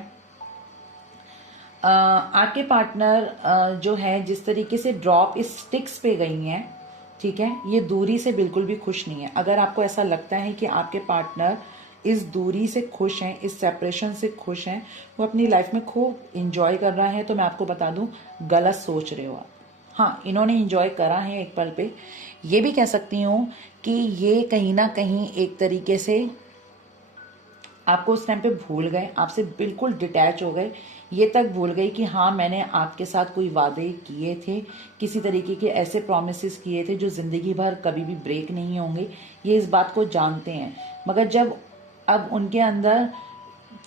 आपके पार्टनर जो है जिस तरीके से ड्रॉप इस स्टिक्स पे गई हैं, ठीक है, ये दूरी से बिल्कुल भी खुश नहीं है। अगर आपको ऐसा लगता है कि आपके पार्टनर इस दूरी से खुश हैं, इस सेपरेशन से खुश हैं, वो अपनी लाइफ में खूब इंजॉय कर रहा है, तो मैं आपको बता दूं गलत सोच रहे हो आप। हाँ इन्होंने इंजॉय करा है एक पल पे, ये भी कह सकती हूँ कि ये कहीं ना कहीं एक तरीके से आपको उस टाइम पे भूल गए, आपसे बिल्कुल डिटैच हो गए, ये तक भूल गई कि हाँ मैंने आपके साथ कोई वादे किए थे, किसी तरीके के ऐसे प्रॉमिसेस किए थे जो जिंदगी भर कभी भी ब्रेक नहीं होंगे, ये इस बात को जानते हैं। मगर जब अब उनके अंदर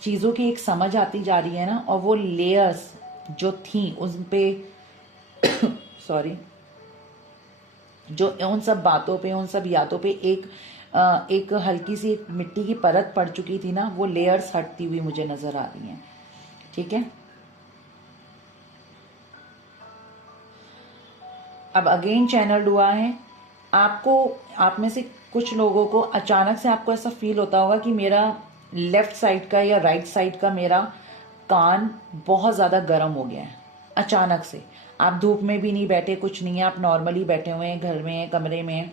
चीज़ों की एक समझ आती जा रही है ना, और वो लेयर्स जो थी उन पे सॉरी, जो उन सब बातों पे, उन सब यादों पे एक हल्की सी एक मिट्टी की परत पड़ चुकी थी ना, वो लेयर्स हटती हुई मुझे नजर आ रही हैं। ठीक है, अब अगेन चैनल हुआ है आपको। आप में से कुछ लोगों को अचानक से आपको ऐसा फील होता होगा कि मेरा लेफ्ट साइड का या राइट साइड का मेरा कान बहुत ज्यादा गर्म हो गया है अचानक से। आप धूप में भी नहीं बैठे, कुछ नहीं है, आप नॉर्मली बैठे हुए हैं, घर में, कमरे में,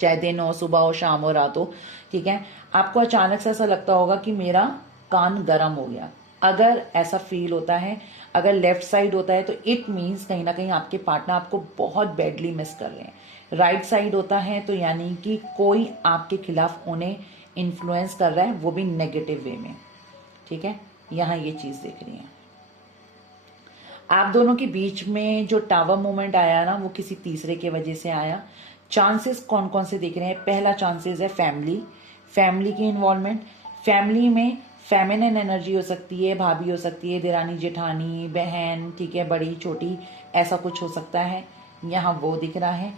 चाहे दिन हो, सुबह हो, शाम हो, रात हो, ठीक है, आपको अचानक से ऐसा लगता होगा कि मेरा कान गर्म हो गया। अगर ऐसा फील होता है, अगर लेफ्ट साइड होता है, तो इट मीन्स कहीं ना कहीं आपके पार्टनर आपको बहुत बैडली मिस कर रहे हैं। राइट साइड होता है तो यानी कि कोई आपके खिलाफ उन्हें इन्फ्लुएंस कर रहा है, वो भी नेगेटिव वे में। ठीक है, यहां ये चीज देख रही है। आप दोनों के बीच में जो टावर मोमेंट आया ना, वो किसी तीसरे के वजह से आया। चांसेस कौन कौन से दिख रहे हैं? पहला चांसेस है फैमिली, फैमिली की इन्वॉल्वमेंट। फैमिली में फेमिनिन एनर्जी हो सकती है, भाभी हो सकती है, देरानी जेठानी, बहन, ठीक है, बड़ी छोटी, ऐसा कुछ हो सकता है, यहाँ वो दिख रहा है।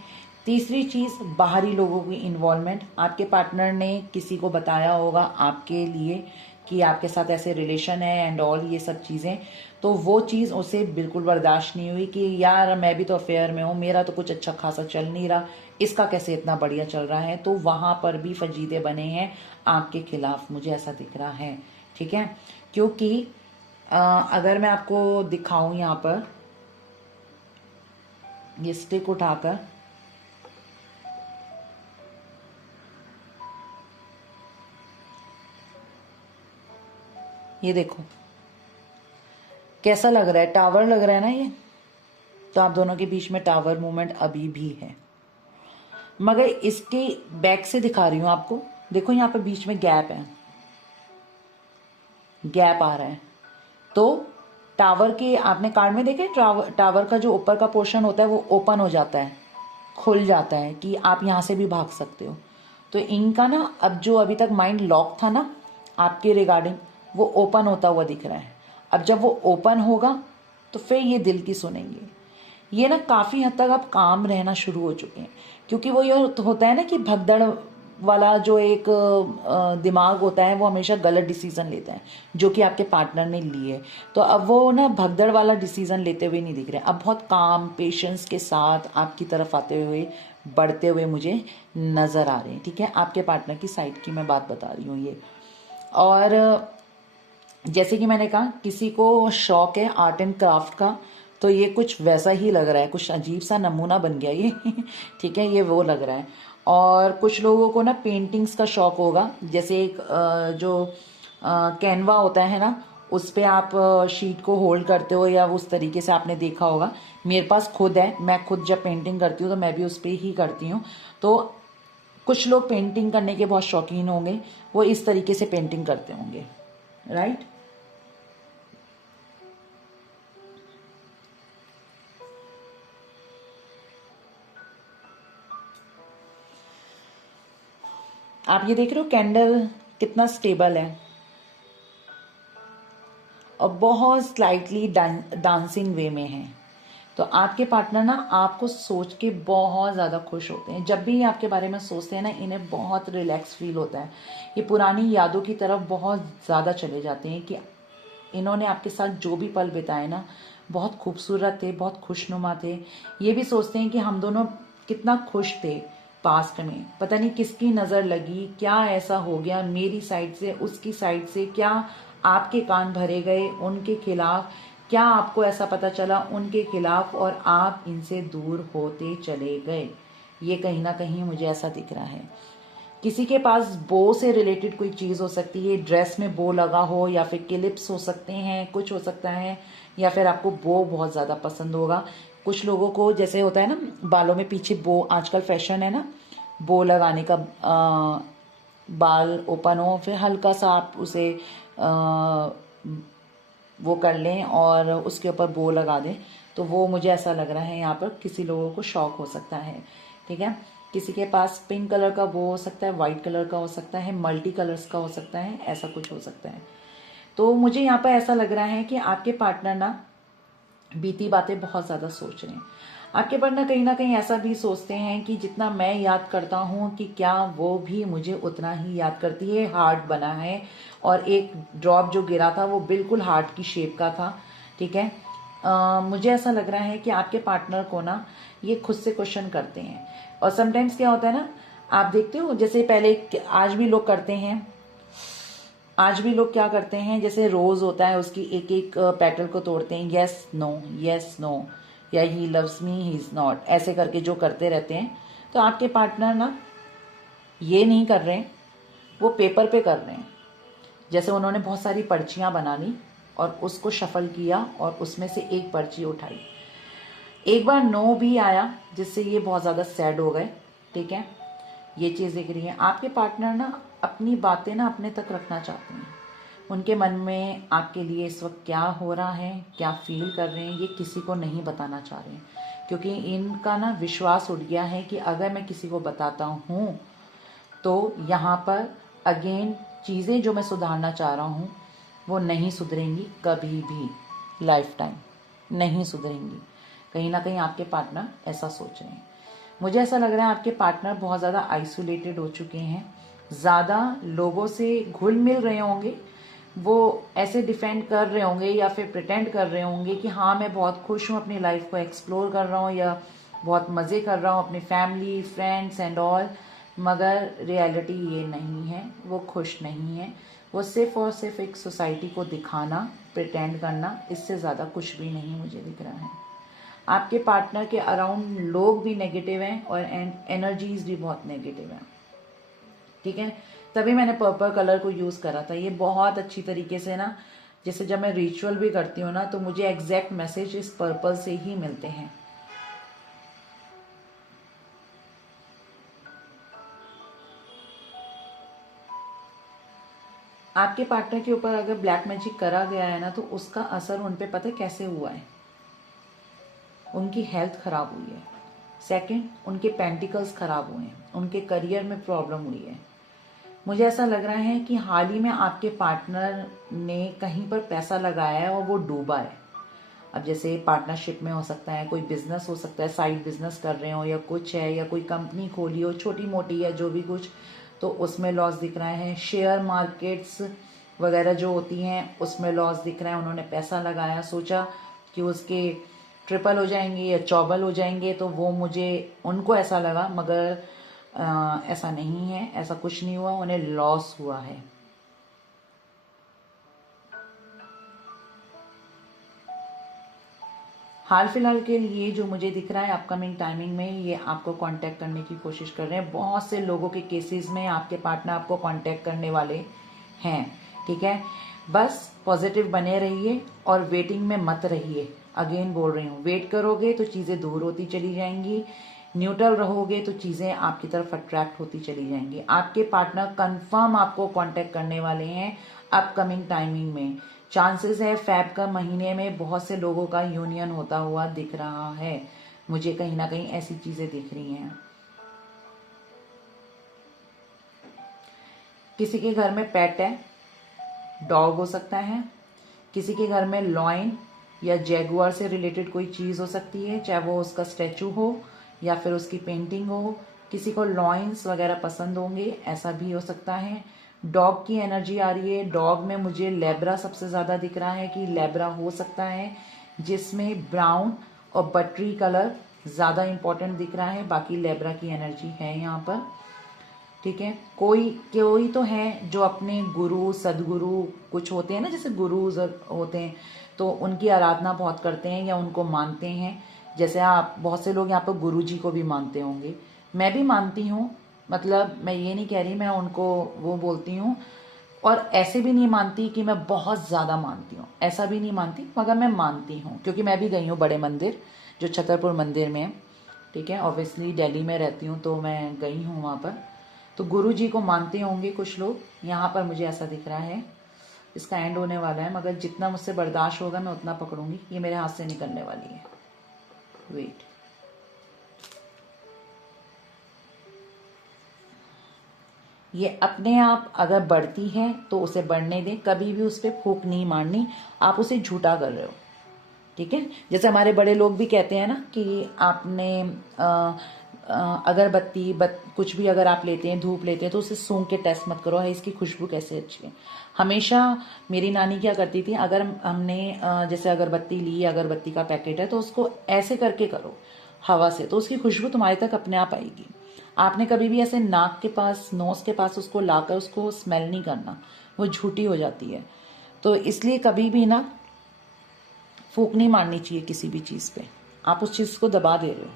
तीसरी चीज, बाहरी लोगों की इन्वॉल्वमेंट। आपके पार्टनर ने किसी को बताया होगा आपके लिए कि आपके साथ ऐसे रिलेशन है एंड ऑल, ये सब चीजें, तो वो चीज उसे बिल्कुल बर्दाश्त नहीं हुई कि यार मैं भी तो अफेयर में हूं, मेरा तो कुछ अच्छा खासा चल नहीं रहा, इसका कैसे इतना बढ़िया चल रहा है। तो वहां पर भी फजीदे बने हैं आपके खिलाफ, मुझे ऐसा दिख रहा है। ठीक है, क्योंकि अगर मैं आपको दिखाऊं यहाँ पर ये स्टिक उठाकर, ये देखो कैसा लग रहा है, टावर लग रहा है ना ये। तो आप दोनों के बीच में टावर मूवमेंट अभी भी है, मगर इसके बैक से दिखा रही हूं आपको। देखो यहाँ पे बीच में गैप है, गैप आ रहा है। तो टावर के आपने कार्ड में देखे, टावर का जो ऊपर का पोर्शन होता है वो ओपन हो जाता है, खुल जाता है कि आप यहां से भी भाग सकते हो। तो इनका ना अब जो अभी तक माइंड लॉक था ना आपके रिगार्डिंग, वो ओपन होता हुआ दिख रहा है। अब जब वो ओपन होगा तो फिर ये दिल की सुनेंगे। ये ना काफी हद तक अब काम रहना शुरू हो चुके हैं, क्योंकि वो ये होता है ना कि भगदड़ वाला जो एक दिमाग होता है वो हमेशा गलत डिसीजन लेता है, जो कि आपके पार्टनर ने लिए। तो अब वो ना भगदड़ वाला डिसीजन लेते हुए नहीं दिख रहे, अब बहुत काम, पेशेंस के साथ आपकी तरफ आते हुए, बढ़ते हुए मुझे नजर आ रहे हैं। ठीक है, आपके पार्टनर की साइड की मैं बात बता रही हूँ ये। और जैसे कि मैंने कहा, किसी को शौक है आर्ट एंड क्राफ्ट का, तो ये कुछ वैसा ही लग रहा है, कुछ अजीब सा नमूना बन गया ये ठीक है, ये वो लग रहा है। और कुछ लोगों को ना पेंटिंग्स का शौक होगा, जैसे एक जो कैनवा होता है ना, उस पे आप शीट को होल्ड करते हो, या उस तरीके से आपने देखा होगा। मेरे पास खुद है, मैं खुद जब पेंटिंग करती हूँ तो मैं भी उस पे ही करती हूँ। तो कुछ लोग पेंटिंग करने के बहुत शौकीन होंगे, वो इस तरीके से पेंटिंग करते होंगे, राइट। आप ये देख रहे हो कैंडल कितना स्टेबल है, और बहुत स्लाइटली डांसिंग वे में है। तो आपके पार्टनर ना आपको सोच के बहुत ज़्यादा खुश होते हैं। जब भी ये आपके बारे में सोचते हैं ना, इन्हें बहुत रिलैक्स फील होता है। ये पुरानी यादों की तरफ बहुत ज़्यादा चले जाते हैं कि इन्होंने आपके साथ जो भी पल बिताए ना, बहुत खूबसूरत थे, बहुत खुशनुमा थे। ये भी सोचते हैं कि हम दोनों कितना खुश थे पास्ट में, पता नहीं किसकी नज़र लगी, क्या ऐसा हो गया मेरी साइड से, उसकी साइड से, क्या आपके कान भरे गए उनके खिलाफ, क्या आपको ऐसा पता चला उनके खिलाफ, और आप इनसे दूर होते चले गए। ये कहीं ना कहीं मुझे ऐसा दिख रहा है। किसी के पास बो से रिलेटेड कोई चीज़ हो सकती है, ड्रेस में बो लगा हो, या फिर क्लिप्स हो सकते हैं, कुछ हो सकता है, या फिर आपको बो बहुत ज़्यादा पसंद होगा। कुछ लोगों को जैसे होता है ना, बालों में पीछे बो, आजकल फैशन है ना बो लगाने का, बाल ओपन हो, फिर हल्का सा आप उसे वो कर लें और उसके ऊपर बो लगा दें। तो वो मुझे ऐसा लग रहा है यहाँ पर किसी लोगों को शौक हो सकता है। ठीक है, किसी के पास पिंक कलर का वो हो सकता है, वाइट कलर का हो सकता है, मल्टी कलर्स का हो सकता है, ऐसा कुछ हो सकता है। तो मुझे यहाँ पर ऐसा लग रहा है कि आपके पार्टनर ना बीती बातें बहुत ज़्यादा सोच रहे हैं। आपके पार्टनर कहीं ना कहीं ऐसा भी सोचते हैं कि जितना मैं याद करता हूँ कि क्या वो भी मुझे उतना ही याद करती है। हार्ट बना है और एक ड्रॉप जो गिरा था वो बिल्कुल हार्ट की शेप का था। ठीक है, मुझे ऐसा लग रहा है कि आपके पार्टनर को ना ये खुद से क्वेश्चन करते हैं। और समटाइम्स क्या होता है ना, आप देखते हो जैसे पहले आज भी लोग करते हैं, आज भी लोग क्या करते हैं, जैसे रोज होता है उसकी एक एक पेटल को तोड़ते हैं, यस नो यस नो, या he loves me he is not, ऐसे करके जो करते रहते हैं। तो आपके पार्टनर ना ये नहीं कर रहे हैं, वो पेपर पे कर रहे हैं। जैसे उन्होंने बहुत सारी पर्चियां बना ली और उसको शफल किया और उसमें से एक पर्ची उठाई, एक बार नो भी आया जिससे ये बहुत ज़्यादा सैड हो गए। ठीक है, ये चीज़ दिख रही है। आपके पार्टनर ना अपनी बातें ना अपने तक रखना चाहते हैं। उनके मन में आपके लिए इस वक्त क्या हो रहा है, क्या फील कर रहे हैं, ये किसी को नहीं बताना चाह रहे हैं, क्योंकि इनका ना विश्वास उठ गया है कि अगर मैं किसी को बताता हूँ तो यहाँ पर अगेन चीज़ें जो मैं सुधारना चाह रहा हूँ वो नहीं सुधरेंगी, कभी भी लाइफ टाइम नहीं सुधरेंगी। कहीं ना कहीं आपके पार्टनर ऐसा सोच रहे हैं। मुझे ऐसा लग रहा है आपके पार्टनर बहुत ज़्यादा आइसोलेटेड हो चुके हैं, ज़्यादा लोगों से घुल मिल रहे होंगे। वो ऐसे डिफेंड कर रहे होंगे या फिर प्रिटेंड कर रहे होंगे कि हाँ मैं बहुत खुश हूँ, अपनी लाइफ को एक्सप्लोर कर रहा हूँ या बहुत मज़े कर रहा हूँ अपनी फैमिली फ्रेंड्स एंड ऑल, मगर रियलिटी ये नहीं है। वो खुश नहीं है। वो सिर्फ और सिर्फ एक सोसाइटी को दिखाना, प्रिटेंड करना, इससे ज़्यादा कुछ भी नहीं मुझे दिख रहा है। आपके पार्टनर के अराउंड लोग भी नेगेटिव हैं और एनर्जीज भी बहुत नेगेटिव हैं। ठीक है, तभी मैंने पर्पल कलर को यूज़ करा था। ये बहुत अच्छी तरीके से ना, जैसे जब मैं रिचुअल भी करती हूँ ना तो मुझे एग्जैक्ट मैसेज इस पर्पल से ही मिलते हैं। आपके पार्टनर के ऊपर अगर ब्लैक मैजिक करा गया है ना तो उसका असर उन पे पता है कैसे हुआ है। उनकी हेल्थ खराब हुई है। सेकंड, उनके पेंटिकल्स खराब हुए हैं, उनके करियर में प्रॉब्लम हुई है। मुझे ऐसा लग रहा है कि हाल ही में आपके पार्टनर ने कहीं पर पैसा लगाया है और वो डूबा है। अब जैसे पार्टनरशिप में हो सकता है, कोई बिजनेस हो सकता है, साइड बिजनेस कर रहे हो या कुछ है, या कोई कंपनी खोली हो छोटी मोटी या जो भी कुछ, तो उसमें लॉस दिख रहा है। शेयर मार्केट्स वगैरह जो होती हैं उसमें लॉस दिख रहा है। उन्होंने पैसा लगाया, सोचा कि उसके ट्रिपल हो जाएंगे या चौबल हो जाएंगे, तो वो उनको ऐसा लगा, मगर ऐसा नहीं है, ऐसा कुछ नहीं हुआ, उन्हें लॉस हुआ है। हाल फिलहाल के लिए जो मुझे दिख रहा है अपकमिंग टाइमिंग में ये आपको कांटेक्ट करने की कोशिश कर रहे हैं। बहुत से लोगों के केसेस में आपके पार्टनर आपको कांटेक्ट करने वाले हैं। ठीक है, बस पॉजिटिव बने रहिए और वेटिंग में मत रहिए। अगेन बोल रही हूँ, वेट करोगे तो चीज़ें दूर होती चली जाएंगी, न्यूट्रल रहोगे तो चीज़ें आपकी तरफ अट्रैक्ट होती चली जाएंगी। आपके पार्टनर कंफर्म आपको कांटेक्ट करने वाले हैं अपकमिंग टाइमिंग में। चांसेस है फेब का महीने में बहुत से लोगों का यूनियन होता हुआ दिख रहा है। मुझे कहीं ना कहीं ऐसी चीज़ें दिख रही हैं। किसी के घर में पेट है, डॉग हो सकता है। किसी के घर में लॉइन या जैगुआर से रिलेटेड कोई चीज़ हो सकती है, चाहे वो उसका स्टैचू हो या फिर उसकी पेंटिंग हो। किसी को लॉइन्स वगैरह पसंद होंगे, ऐसा भी हो सकता है। डॉग की एनर्जी आ रही है। डॉग में मुझे लेब्रा सबसे ज़्यादा दिख रहा है कि लेब्रा हो सकता है, जिसमें ब्राउन और बटरी कलर ज़्यादा इंपॉर्टेंट दिख रहा है। बाकी लेब्रा की एनर्जी है यहाँ पर। ठीक है, कोई कोई तो है जो अपने गुरु सदगुरु कुछ होते हैं ना, जैसे गुरु होते हैं, तो उनकी आराधना बहुत करते हैं या उनको मानते हैं। जैसे आप बहुत से लोग यहाँ पर गुरु जी को भी मानते होंगे, मैं भी मानती हूँ। मतलब मैं ये नहीं कह रही मैं उनको वो बोलती हूँ, और ऐसे भी नहीं मानती कि मैं बहुत ज़्यादा मानती हूँ, ऐसा भी नहीं मानती, मगर मैं मानती हूँ क्योंकि मैं भी गई हूँ बड़े मंदिर जो छतरपुर मंदिर में है। ठीक है, ऑब्वियसली दिल्ली में रहती हूँ तो मैं गई हूँ वहाँ पर। तो गुरु जी को मानते होंगे कुछ लोग, यहाँ पर मुझे ऐसा दिख रहा है। इसका एंड होने वाला है, मगर जितना मुझसे बर्दाश्त होगा मैं उतना पकड़ूंगी। ये मेरे हाथ से निकलने वाली है, वेट। ये अपने आप अगर बढ़ती है तो उसे बढ़ने दें, कभी भी उस पर फूंक नहीं मारनी। आप उसे झूठा कर रहे हो, ठीक है। जैसे हमारे बड़े लोग भी कहते हैं ना कि आपने अगरबत्ती कुछ भी अगर आप लेते हैं, धूप लेते हैं, तो उसे सूंघ के टेस्ट मत करो है इसकी खुशबू कैसे अच्छी है। हमेशा मेरी नानी क्या करती थी, अगर हमने जैसे अगरबत्ती ली, अगरबत्ती का पैकेट है, तो उसको ऐसे करके करो हवा से, तो उसकी खुशबू तुम्हारे तक अपने आप आएगी। आपने कभी भी ऐसे नाक के पास, नोज के पास उसको लाकर उसको स्मेल नहीं करना, वो झूठी हो जाती है। तो इसलिए कभी भी ना फूंक नहीं मारनी चाहिए किसी भी चीज़ पे, आप उस चीज़ को दबा दे रहे हो।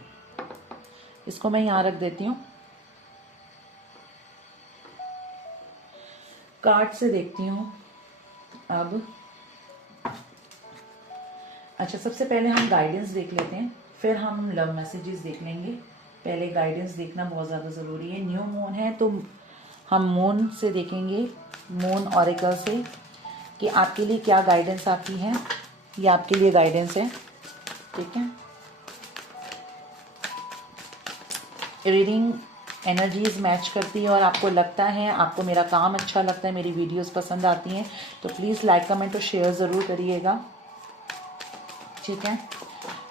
इसको मैं यहाँ रख देती हूँ। कार्ड से देखती हूँ अब। अच्छा, सबसे पहले हम गाइडेंस देख लेते हैं, फिर हम लव मैसेजेस देख लेंगे। पहले गाइडेंस देखना बहुत ज़्यादा ज़रूरी है। न्यू मून है तो हम मून से देखेंगे, मून ऑरेकल से, कि आपके लिए क्या गाइडेंस आती है। ये आपके लिए गाइडेंस है, ठीक है। रीडिंग एनर्जीज मैच करती है और आपको लगता है, आपको मेरा काम अच्छा लगता है, मेरी वीडियोस पसंद आती हैं, तो प्लीज़ लाइक, कमेंट और शेयर ज़रूर करिएगा, ठीक है।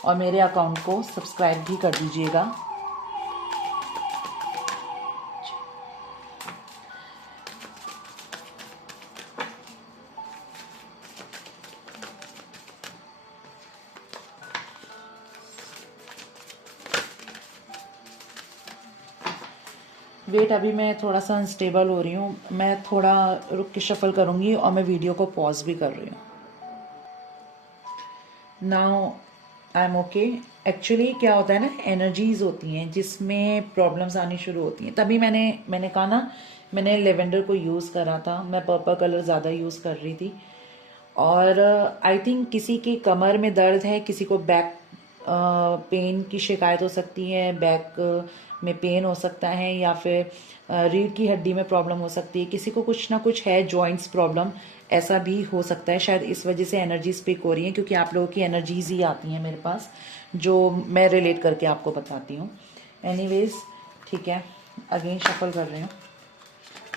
और मेरे अकाउंट को सब्सक्राइब भी कर दीजिएगा। वेट, अभी मैं थोड़ा सा अनस्टेबल हो रही हूँ, मैं थोड़ा रुक के शफल करूँगी और मैं वीडियो को पॉज भी कर रही हूँ। Now I am okay. Actually क्या होता है ना, एनर्जीज होती हैं जिसमें प्रॉब्लम्स आनी शुरू होती हैं। तभी मैंने कहा ना, मैंने लेवेंडर को यूज़ करा था, मैं पर्पल कलर ज़्यादा यूज़ कर रही थी। और आई थिंक किसी की कमर में दर्द है, किसी को बैक पेन की शिकायत हो सकती है, बैक में पेन हो सकता है, या फिर रीढ़ की हड्डी में प्रॉब्लम हो सकती है, किसी को कुछ ना कुछ है, जॉइंट्स प्रॉब्लम, ऐसा भी हो सकता है। शायद इस वजह से एनर्जी स्पिक हो रही है, क्योंकि आप लोगों की एनर्जीज ही आती हैं मेरे पास, जो मैं रिलेट करके आपको बताती हूँ। एनीवेज, ठीक है, अगेन शफल कर रही हूँ।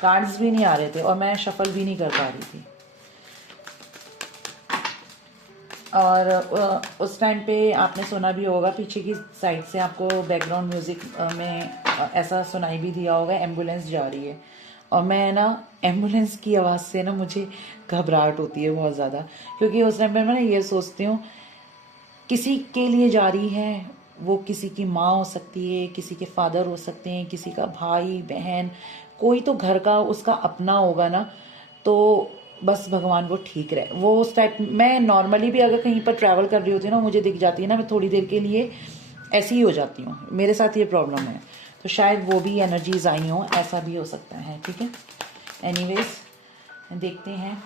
कार्ड्स भी नहीं आ रहे थे और मैं शफल भी नहीं कर पा रही थी। और उस टाइम पे आपने सुना भी होगा, पीछे की साइड से आपको बैकग्राउंड म्यूजिक में ऐसा सुनाई भी दिया होगा, एम्बुलेंस जा रही है। और मैं ना एम्बुलेंस की आवाज़ से ना मुझे घबराहट होती है बहुत ज़्यादा, क्योंकि उस टाइम पे मैं ना ये सोचती हूँ, किसी के लिए जा रही है, वो किसी की माँ हो सकती है, किसी के फादर हो सकते हैं, किसी का भाई बहन, कोई तो घर का उसका अपना होगा ना। तो बस भगवान वो ठीक रहे। वो उस टाइप, मैं नॉर्मली भी अगर कहीं पर ट्रैवल कर रही होती हूँ ना, मुझे दिख जाती है ना, मैं थोड़ी देर के लिए ऐसी ही हो जाती हूँ, मेरे साथ ये प्रॉब्लम है। तो शायद वो भी एनर्जीज आई हों, ऐसा भी हो सकता है, ठीक है। एनीवेज, देखते हैं,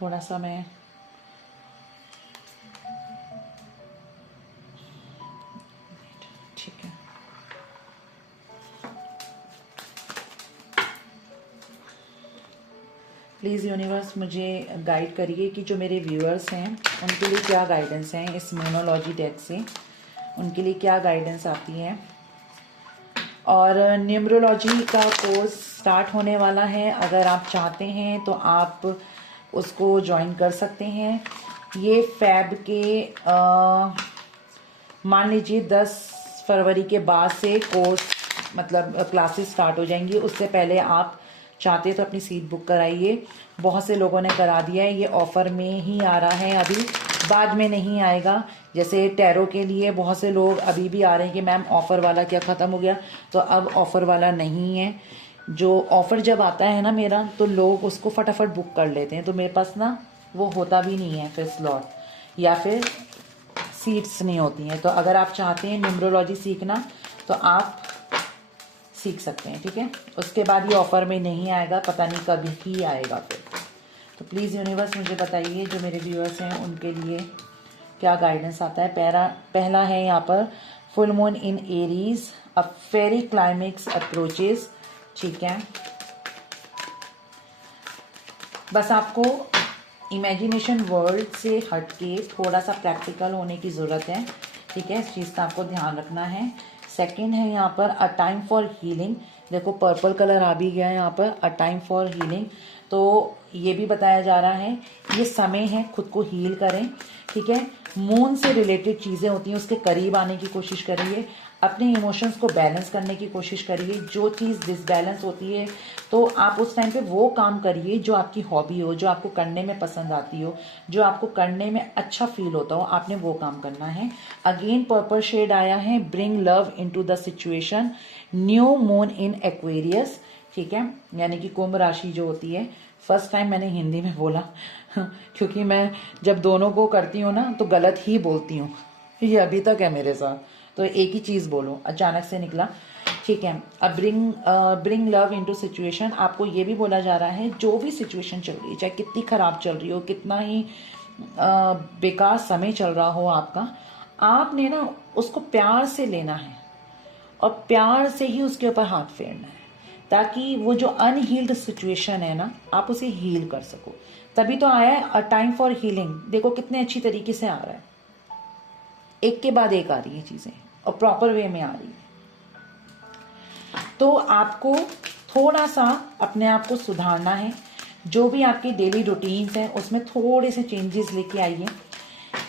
थोड़ा सा मैं ठीक है। प्लीज़ यूनिवर्स मुझे गाइड करिए कि जो मेरे व्यूअर्स हैं उनके लिए क्या गाइडेंस हैं इस मोनोलॉजी डेक से, उनके लिए क्या गाइडेंस आती है। और न्यूमरोलॉजी का कोर्स स्टार्ट होने वाला है, अगर आप चाहते हैं तो आप उसको ज्वाइन कर सकते हैं। ये फैब के मान लीजिए 10 फरवरी के बाद से कोर्स मतलब क्लासेस स्टार्ट हो जाएंगी। उससे पहले आप चाहते हैं तो अपनी सीट बुक कराइए। बहुत से लोगों ने करा दिया है, ये ऑफ़र में ही आ रहा है, अभी बाद में नहीं आएगा। जैसे टैरो के लिए बहुत से लोग अभी भी आ रहे हैं कि मैम ऑफ़र वाला क्या ख़त्म हो गया, तो अब ऑफ़र वाला नहीं है। जो ऑफ़र जब आता है ना मेरा, तो लोग उसको फटाफट बुक कर लेते हैं, तो मेरे पास ना वो होता भी नहीं है फिर स्लॉट, या फिर सीट्स नहीं होती हैं। तो अगर आप चाहते हैं न्यूमरोलॉजी सीखना तो आप सीख सकते हैं, ठीक है। उसके बाद ये ऑफ़र में नहीं आएगा, पता नहीं कभी ही आएगा फिर। तो प्लीज़ यूनिवर्स मुझे बताइए जो मेरे व्यूअर्स हैं उनके लिए क्या गाइडेंस आता है। पहला है यहाँ पर full moon in Aries, a fiery climax approaches, ठीक है। बस आपको इमेजिनेशन वर्ल्ड से हटके थोड़ा सा प्रैक्टिकल होने की ज़रूरत है, ठीक है। इस चीज़ का आपको ध्यान रखना है। सेकंड है यहाँ पर अ टाइम फॉर हीलिंग। देखो पर्पल कलर आ भी गया है यहाँ पर, अ टाइम फॉर हीलिंग। तो ये भी बताया जा रहा है ये समय है खुद को हील करें, ठीक है। मून से रिलेटेड चीज़ें होती हैं उसके करीब आने की कोशिश करिए, अपने इमोशंस को बैलेंस करने की कोशिश करिए। जो चीज़ डिसबैलेंस होती है तो आप उस टाइम पे वो काम करिए जो आपकी हॉबी हो, जो आपको करने में पसंद आती हो, जो आपको करने में अच्छा फील होता हो, आपने वो काम करना है। अगेन पर्पल शेड आया है, bring love into the situation, new moon in Aquarius, ठीक है। यानी कि कुंभ राशि जो होती है, फर्स्ट टाइम मैंने हिंदी में बोला क्योंकि मैं जब दोनों को करती हूँ ना तो गलत ही बोलती हूँ, ये अभी तक है मेरे साथ, तो एक ही चीज़ बोलो, अचानक से निकला, ठीक है। अब ब्रिंग लव इनटू सिचुएशन, आपको ये भी बोला जा रहा है जो भी सिचुएशन चल रही है, चाहे कितनी खराब चल रही हो, कितना ही बेकार समय चल रहा हो आपका, आपने ना उसको प्यार से लेना है और प्यार से ही उसके ऊपर हाथ फेरना है, ताकि वो जो अनहील्ड सिचुएशन है ना आप उसे हील कर सको। तभी तो आया है अ टाइम फॉर हीलिंग। देखो कितने अच्छी तरीके से आ रहा है, एक के बाद एक आ रही है चीजें और प्रॉपर वे में आ रही है। तो आपको थोड़ा सा अपने आप को सुधारना है, जो भी आपके डेली रूटीन्स हैं उसमें थोड़े से चेंजेस लेके आइए।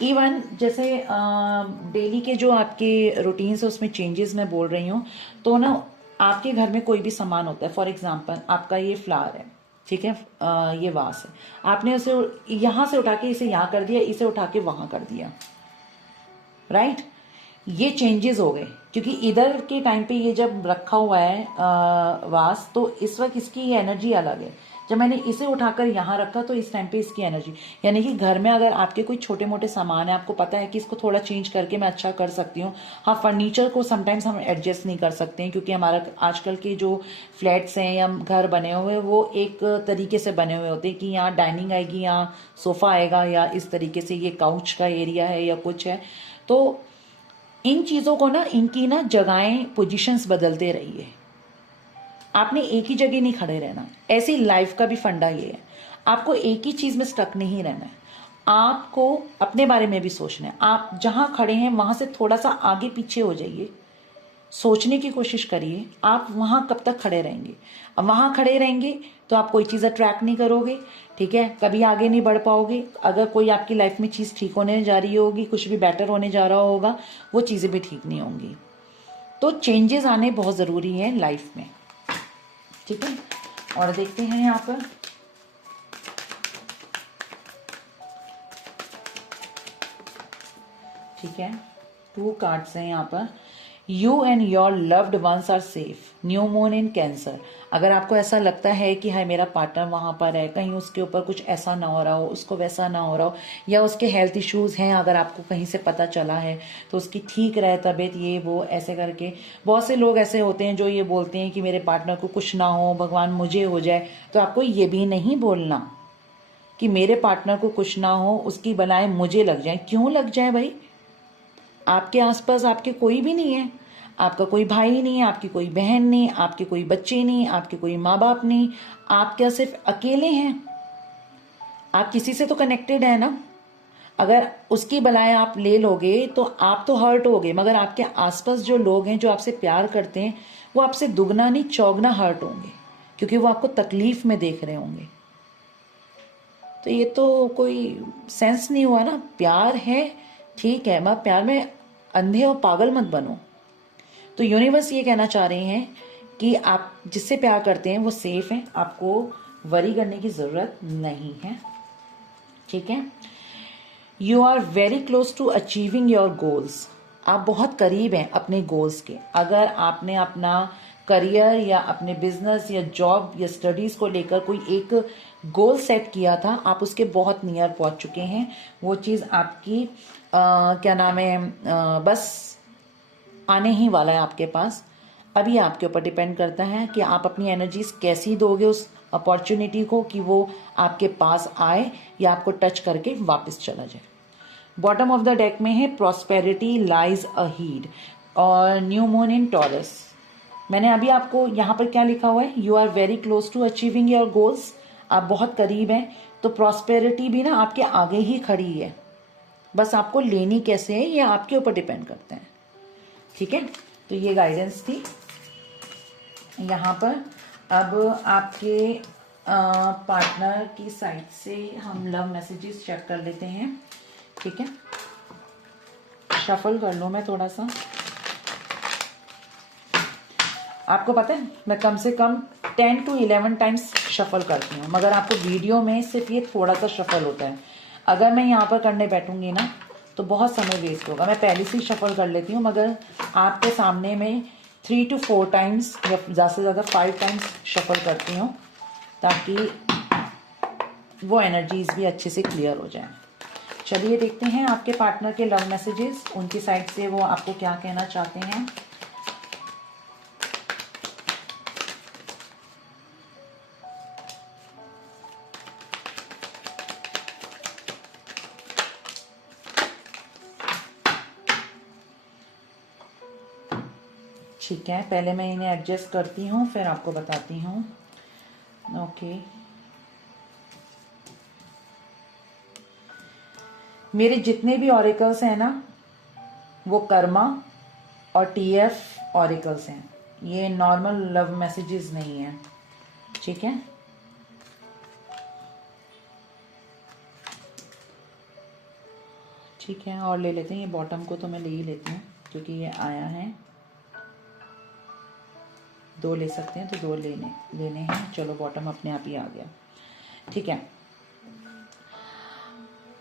इवन जैसे डेली के जो आपके रूटीन्स है उसमें चेंजेस मैं बोल रही हूँ, तो ना आपके घर में कोई भी सामान होता है, फॉर एग्जांपल आपका ये फ्लावर है, ठीक है, ये वास है, आपने उसे यहाँ से उठा के इसे यहाँ कर दिया, इसे उठा के वहां कर दिया, राइट। ये चेंजेस हो गए क्योंकि इधर के टाइम पे ये जब रखा हुआ है वास, तो इस वक्त इसकी एनर्जी अलग है। जब मैंने इसे उठाकर यहाँ रखा तो इस टाइम पे इसकी एनर्जी, यानी कि घर में अगर आपके कोई छोटे मोटे सामान है, आपको पता है कि इसको थोड़ा चेंज करके मैं अच्छा कर सकती हूँ। हाँ, फर्नीचर को समटाइम्स हम एडजस्ट नहीं कर सकते हैं क्योंकि हमारा आजकल के जो फ्लैट्स हैं या घर बने हुए वो एक तरीके से बने हुए होते हैं कि यहाँ डाइनिंग आएगी, यहाँ सोफा आएगा, या इस तरीके से ये काउच का एरिया है या कुछ है। तो इन चीजों को ना, इनकी ना जगहें, पोजीशंस बदलते रहिए। आपने एक ही जगह नहीं खड़े रहना। ऐसी लाइफ का भी फंडा ये है, आपको एक ही चीज में स्टक नहीं रहना है, आपको अपने बारे में भी सोचना है। आप जहां खड़े हैं वहां से थोड़ा सा आगे पीछे हो जाइए, सोचने की कोशिश करिए आप वहां कब तक खड़े रहेंगे। अब वहां खड़े रहेंगे तो आप कोई चीज अट्रैक्ट नहीं करोगे, ठीक है, कभी आगे नहीं बढ़ पाओगे। अगर कोई आपकी लाइफ में चीज ठीक होने जा रही होगी, कुछ भी बेटर होने जा रहा होगा, वो चीजें भी ठीक नहीं होंगी। तो चेंजेस आने बहुत जरूरी है लाइफ में, ठीक है। और देखते हैं यहाँ पर ठीक है, 2 कार्ड्स हैं यहाँ पर। You and your loved ones are safe, new moon in Cancer. अगर आपको ऐसा लगता है कि हाय मेरा पार्टनर वहां पर है, कहीं उसके ऊपर कुछ ऐसा ना हो रहा हो, उसको वैसा ना हो रहा हो, या उसके हेल्थ इश्यूज हैं, अगर आपको कहीं से पता चला है तो उसकी ठीक रहे तबीयत, ये वो ऐसे करके। बहुत से लोग ऐसे होते हैं जो ये बोलते हैं कि मेरे पार्टनर को कुछ ना हो, भगवान मुझे हो जाए। तो आपको ये भी नहीं बोलना कि मेरे पार्टनर को कुछ ना हो, उसकी बलाएं मुझे लग जाए। क्यों लग जाए भाई? आपके आसपास आपके कोई भी नहीं है, आपका कोई भाई नहीं, आपकी कोई बहन नहीं, आपके कोई बच्चे नहीं, आपके कोई माँ बाप नहीं, आप क्या सिर्फ अकेले हैं? आप किसी से तो कनेक्टेड है ना। अगर उसकी बलाएं आप ले लोगे तो आप तो हर्ट होगे, मगर आपके आसपास जो लोग हैं जो आपसे प्यार करते हैं वो आपसे दुगना नहीं चौगना हर्ट होंगे, क्योंकि वो आपको तकलीफ में देख रहे होंगे। तो ये तो कोई सेंस नहीं हुआ ना। प्यार है, ठीक है, मगर प्यार में अंधे और पागल मत बनो। तो यूनिवर्स ये कहना चाह रहे हैं कि आप जिससे प्यार करते हैं वो सेफ है, आपको वरी करने की जरूरत नहीं है, ठीक है। You are very close to achieving your goals, आप बहुत करीब हैं अपने गोल्स के। अगर आपने अपना करियर या अपने बिजनेस या जॉब या स्टडीज को लेकर कोई एक गोल सेट किया था, आप उसके बहुत नियर पहुंच चुके हैं। वो चीज आपकी क्या नाम है, बस आने ही वाला है आपके पास। अभी आपके ऊपर डिपेंड करता है कि आप अपनी एनर्जीज कैसी दोगे उस अपॉर्चुनिटी को कि वो आपके पास आए या आपको टच करके वापस चला जाए। बॉटम ऑफ द डेक में है प्रॉस्पेरिटी लाइज अहीड, और न्यू मून इन टॉरस। मैंने अभी आपको यहाँ पर क्या लिखा हुआ है, you are very close to achieving your goals, आप बहुत करीब हैं। तो प्रॉस्पेरिटी भी ना आपके आगे ही खड़ी है, बस आपको लेनी कैसे है ये आपके ऊपर डिपेंड करते हैं। ठीक है, तो ये गाइडेंस थी यहाँ पर। अब आपके पार्टनर की साइड से हम लव मैसेजेस चेक कर लेते हैं। ठीक है, शफल कर लूँ मैं थोड़ा सा। आपको पता है मैं कम से कम 10 to 11 टाइम्स शफल करती हूँ, मगर आपको वीडियो में सिर्फ ये थोड़ा सा शफल होता है। अगर मैं यहाँ पर करने बैठूंगी ना तो बहुत समय वेस्ट होगा। मैं पहले से ही शफल कर लेती हूँ, मगर आपके सामने में 3 to 4 टाइम्स या ज़्यादा से ज़्यादा 5 टाइम्स शफल करती हूँ, ताकि वो एनर्जीज भी अच्छे से क्लियर हो जाए। चलिए देखते हैं आपके पार्टनर के लव मैसेजेस, उनकी साइड से वो आपको क्या कहना चाहते हैं। ठीक है, पहले मैं इन्हें एडजस्ट करती हूँ फिर आपको बताती हूँ। ओके, मेरे जितने भी ऑरिकल्स हैं ना वो कर्मा और टीएफ ऑरिकल्स हैं, ये नॉर्मल लव मैसेजेस नहीं है। ठीक है, ठीक है, और ले लेते हैं। ये बॉटम को तो मैं ले ही लेती हूँ क्योंकि ये आया है। 2 ले सकते हैं तो 2 लेने हैं। चलो बॉटम अपने आप ही आ गया। ठीक है,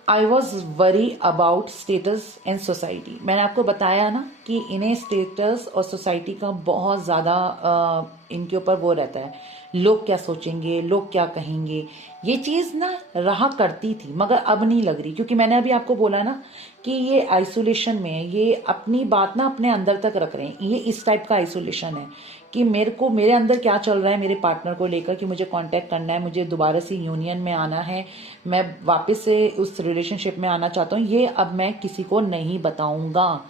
I was worry about status and society. मैंने आपको बताया ना कि इन्हें स्टेटस और सोसाइटी का बहुत ज़्यादा इनके ऊपर वो रहता है, लोग क्या सोचेंगे, लोग क्या कहेंगे। ये चीज़ ना रहा करती थी, मगर अब नहीं लग रही, क्योंकि मैंने अभी आपको बोला ना कि ये आइसोलेशन में है, ये अपनी बात ना अपने अंदर तक रख रहे हैं। ये इस टाइप का आइसोलेशन है कि मेरे अंदर क्या चल रहा है मेरे पार्टनर को लेकर, कि मुझे कांटेक्ट करना है, मुझे दोबारा से यूनियन में आना है, मैं वापस से उस रिलेशनशिप में आना चाहता हूँ, ये अब मैं किसी को नहीं बताऊंगा।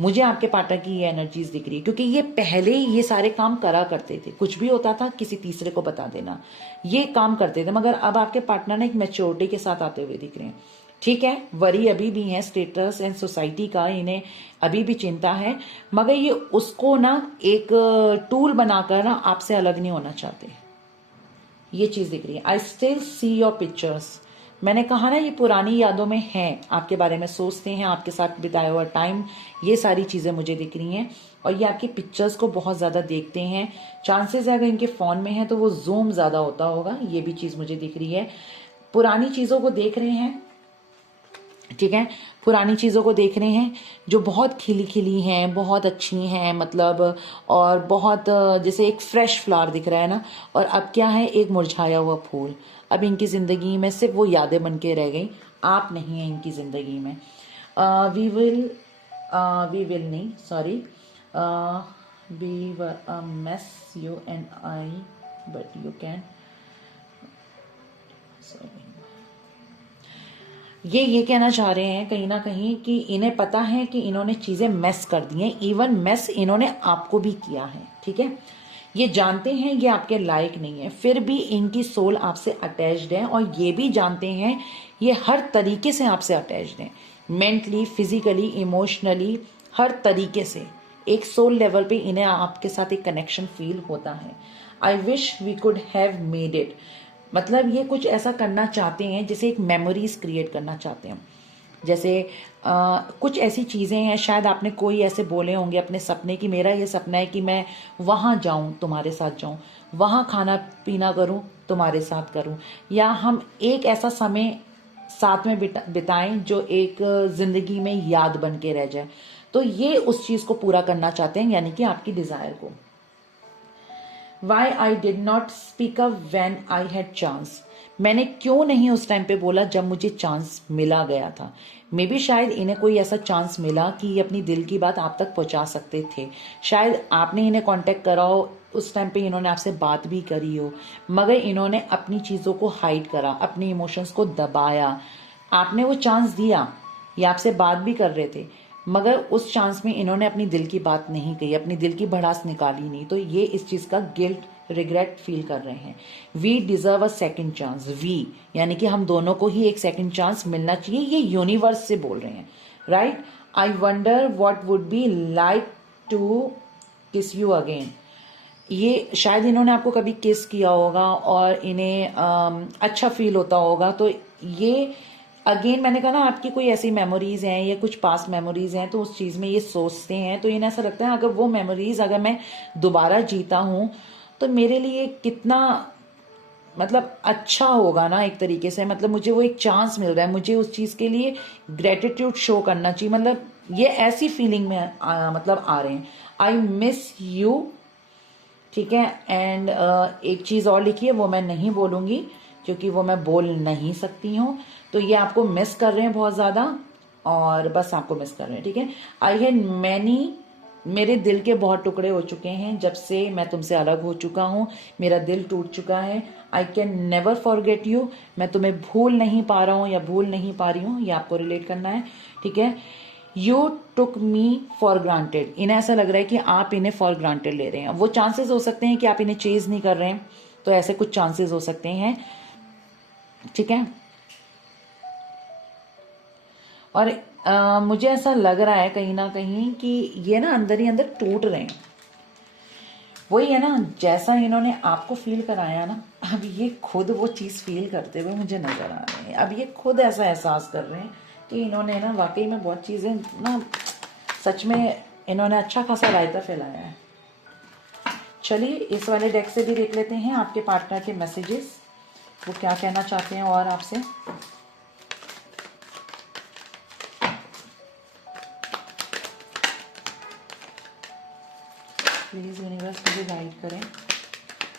मुझे आपके पार्टनर की ये एनर्जीज दिख रही है, क्योंकि ये पहले ही ये सारे काम करा करते थे। कुछ भी होता था किसी तीसरे को बता देना, ये काम करते थे, मगर अब आपके पार्टनर ने एक मैच्योरिटी के साथ आते हुए दिख रहे हैं। ठीक है, वरी अभी भी है स्टेटस एंड सोसाइटी का, इन्हें अभी भी चिंता है, मगर ये उसको ना एक टूल बनाकर ना आपसे अलग नहीं होना चाहते। ये चीज दिख रही है। I still see your pictures. मैंने कहा ना ये पुरानी यादों में हैं, आपके बारे में सोचते हैं, आपके साथ बिताया हुआ टाइम, ये सारी चीजें मुझे दिख रही हैं। और ये आपकी पिक्चर्स को बहुत ज्यादा देखते हैं। चांसेस है अगर इनके फोन में है तो वो जूम ज्यादा होता होगा, ये भी चीज मुझे दिख रही है। पुरानी चीजों को देख रहे हैं। ठीक है, पुरानी चीज़ों को देख रहे हैं जो बहुत खिली खिली हैं, बहुत अच्छी हैं, मतलब, और बहुत जैसे एक फ्रेश फ्लावर दिख रहा है ना, और अब क्या है, एक मुरझाया हुआ फूल। अब इनकी ज़िंदगी में सिर्फ वो यादें बन के रह गई, आप नहीं हैं इनकी ज़िंदगी में। वी विल नहीं, sorry, we were a mess you and I but you can, sorry, ये कहना चाह रहे हैं कहीं ना कहीं कि इन्हें पता है कि इन्होंने चीजें मेस कर दी हैं, इवन मेस इन्होंने आपको भी किया है। ठीक है, ये जानते हैं ये आपके लायक नहीं है, फिर भी इनकी सोल आपसे अटैच्ड है, और ये भी जानते हैं ये हर तरीके से आपसे अटैच्ड है, मेंटली, फिजिकली, इमोशनली, हर तरीके से। एक सोल लेवल पे इन्हें आपके साथ एक कनेक्शन फील होता है। I wish we could have made it. मतलब ये कुछ ऐसा करना चाहते हैं, जैसे एक मेमोरीज क्रिएट करना चाहते हैं। जैसे कुछ ऐसी चीज़ें हैं, शायद आपने कोई ऐसे बोले होंगे अपने सपने की, मेरा ये सपना है कि मैं वहाँ जाऊँ, तुम्हारे साथ जाऊँ, वहाँ खाना पीना करूँ, तुम्हारे साथ करूँ, या हम एक ऐसा समय साथ में बिताएं जो एक जिंदगी में याद बन के रह जाए। तो ये उस चीज़ को पूरा करना चाहते हैं, यानी कि आपकी डिज़ायर को। Why I did not speak up when I had chance? मैंने क्यों नहीं उस टाइम पे बोला जब मुझे चांस मिला गया था। मे बी शायद इन्हें कोई ऐसा चांस मिला कि ये अपनी दिल की बात आप तक पहुंचा सकते थे, शायद आपने इन्हें कांटेक्ट करा हो, उस टाइम पे इन्होंने आपसे बात भी करी हो, मगर इन्होंने अपनी चीज़ों को हाइड करा, अपने इमोशंस को दबाया। आपने वो चांस दिया, ये आपसे बात भी कर रहे थे, मगर उस चांस में इन्होंने अपनी दिल की बात नहीं कही, अपनी दिल की भड़ास निकाली नहीं, तो ये इस चीज का गिल्ट रिग्रेट फील कर रहे हैं। We deserve a second chance, we यानी कि हम दोनों को ही एक सेकेंड चांस मिलना चाहिए, ये यूनिवर्स से बोल रहे हैं, right. I wonder what would be like to kiss you again. ये शायद इन्होंने आपको कभी किस किया होगा और इन्हें अच्छा फील होता होगा, तो ये अगेन मैंने कहा ना, आपकी कोई ऐसी मेमोरीज हैं या कुछ पास्ट मेमोरीज हैं तो उस चीज में ये सोचते हैं, तो इन्हें ऐसा लगता है अगर वो मेमोरीज अगर मैं दोबारा जीता हूं तो मेरे लिए कितना मतलब अच्छा होगा ना एक तरीके से, मतलब मुझे वो एक चांस मिल रहा है, मुझे उस चीज के लिए ग्रेटिट्यूड शो करना चाहिए, मतलब ये ऐसी फीलिंग में मतलब आ रहे हैं। आई मिस यू, ठीक है। एंड एक चीज और लिखी है, वो मैं नहीं बोलूंगी क्योंकि वो मैं बोल नहीं सकती हूँ। तो ये आपको मिस कर रहे हैं बहुत ज्यादा, और बस आपको मिस कर रहे हैं, ठीक है। आई हैड मैनी, मेरे दिल के बहुत टुकड़े हो चुके हैं जब से मैं तुमसे अलग हो चुका हूँ, मेरा दिल टूट चुका है। आई कैन नेवर फॉरगेट यू, मैं तुम्हें भूल नहीं पा रहा हूँ या भूल नहीं पा रही हूँ, ये आपको रिलेट करना है, ठीक है। You took me for granted, इन्हें ऐसा लग रहा है कि आप इन्हें फॉर ग्रांटेड ले रहे हैं। वो चांसेस हो सकते हैं कि आप इन्हें चेज नहीं कर रहे हैं, तो ऐसे कुछ चांसेस हो सकते हैं, ठीक है। और मुझे ऐसा लग रहा है कहीं ना कहीं कि ये ना अंदर ही अंदर टूट रहे हैं। वही है ना, जैसा इन्होंने आपको फील कराया ना, अब ये खुद वो चीज फील करते हुए मुझे नजर आ रहे हैं। अब ये खुद ऐसा एहसास कर रहे हैं कि इन्होंने ना वाकई में बहुत चीजें ना, सच में इन्होंने अच्छा खासा रायता फैलाया है। चलिए इस वाले डेक से भी देख लेते हैं आपके पार्टनर के मैसेजेस, वो क्या कहना चाहते हैं और आपसे। प्लीज यूनिवर्स मुझे गाइड करें,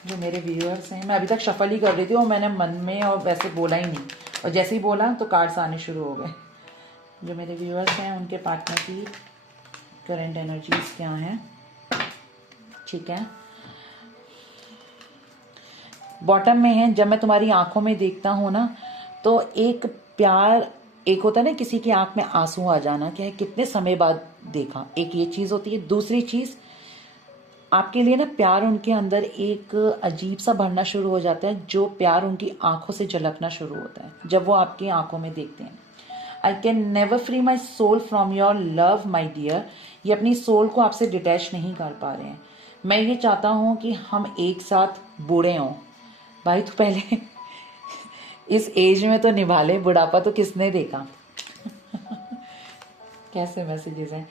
जो मेरे व्यूअर्स हैं। मैं अभी तक शफल ही कर रही थी और मैंने मन में और वैसे बोला ही नहीं, और जैसे ही बोला तो कार्ड्स आने शुरू हो गए। जो मेरे व्यूअर्स हैं उनके पार्टनर की करंट एनर्जीज क्या हैं, ठीक है। बॉटम में है, जब मैं तुम्हारी आंखों में देखता हूं ना, तो एक प्यार, एक होता है ना किसी की आंख में आंसू आ जाना, क्या है कितने समय बाद देखा, एक ये चीज होती है। दूसरी चीज, आपके लिए ना प्यार उनके अंदर एक अजीब सा भरना शुरू हो जाता है, जो प्यार उनकी आंखों से झलकना शुरू होता है जब वो आपकी आंखों में देखते हैं। I can never free my soul from your love my dear, ये अपनी सोल को आपसे डिटैच नहीं कर पा रहे हैं। मैं ये चाहता हूं कि हम एक साथ बूढ़े हों। भाई तो पहले इस एज में तो निभा ले, बुढ़ापा तो किसने देखा। कैसे मैसेजेस हैं।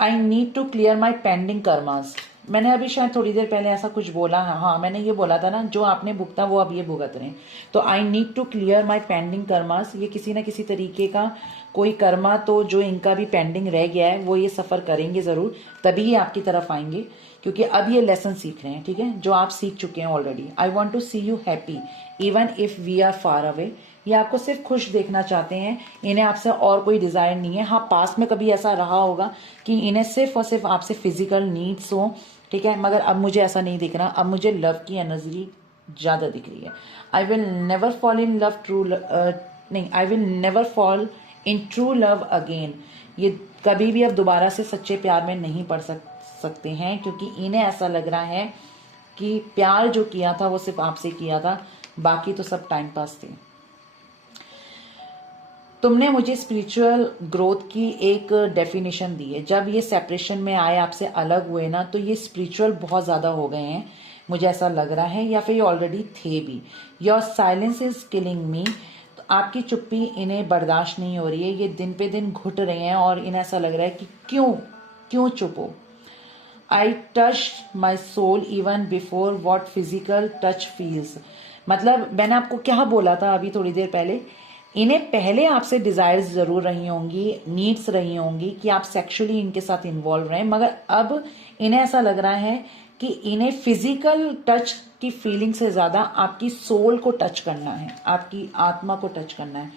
I need to clear my pending karmas, मैंने अभी शायद थोड़ी देर पहले ऐसा कुछ बोला है, हाँ मैंने ये बोला था ना, जो आपने भुगता वो अब ये भुगत रहे हैं। तो I need to clear my pending karmas, ये किसी ना किसी तरीके का कोई कर्मा तो जो इनका भी पेंडिंग रह गया है वो ये सफर करेंगे जरूर, तभी ये आपकी तरफ आएंगे, क्योंकि अब ये लेसन सीख रहे हैं, ठीक है, जो आप सीख चुके हैं already. I want to see you happy even if we are far away, ये आपको सिर्फ खुश देखना चाहते हैं, इन्हें आपसे और कोई डिजायर नहीं है। हाँ पास्ट में कभी ऐसा रहा होगा कि इन्हें सिर्फ और सिर्फ आपसे फिजिकल नीड्स हो, ठीक है, मगर अब मुझे ऐसा नहीं दिख रहा, अब मुझे लव की एनर्जी ज्यादा दिख रही है। I will never fall in love true, नहीं, I will never fall in true love again, ये कभी भी अब दोबारा से सच्चे प्यार में नहीं पड़ सकते हैं, क्योंकि इन्हें ऐसा लग रहा है कि प्यार जो किया था वो सिर्फ आपसे किया था, बाकी तो सब टाइम पास थे। तुमने मुझे स्पिरिचुअल ग्रोथ की एक डेफिनेशन दी है, जब ये सेपरेशन में आए, आपसे अलग हुए ना, तो ये स्पिरिचुअल बहुत ज्यादा हो गए हैं, मुझे ऐसा लग रहा है, या फिर ये ऑलरेडी थे भी। योर साइलेंस इज किलिंग मी, तो आपकी चुप्पी इन्हें बर्दाश्त नहीं हो रही है, ये दिन पे दिन घुट रहे हैं और इन्हें ऐसा लग रहा है कि क्यों क्यों चुप हो। I touch my soul even before what physical touch feels, मतलब मैंने आपको क्या बोला था अभी थोड़ी देर पहले, इन्हें पहले आपसे डिजायर्स जरूर रही होंगी, नीड्स रही होंगी कि आप सेक्सुअली इनके साथ इन्वॉल्व रहें, मगर अब इन्हें ऐसा लग रहा है कि इन्हें फिजिकल टच की फीलिंग से ज्यादा आपकी सोल को टच करना है, आपकी आत्मा को टच करना है।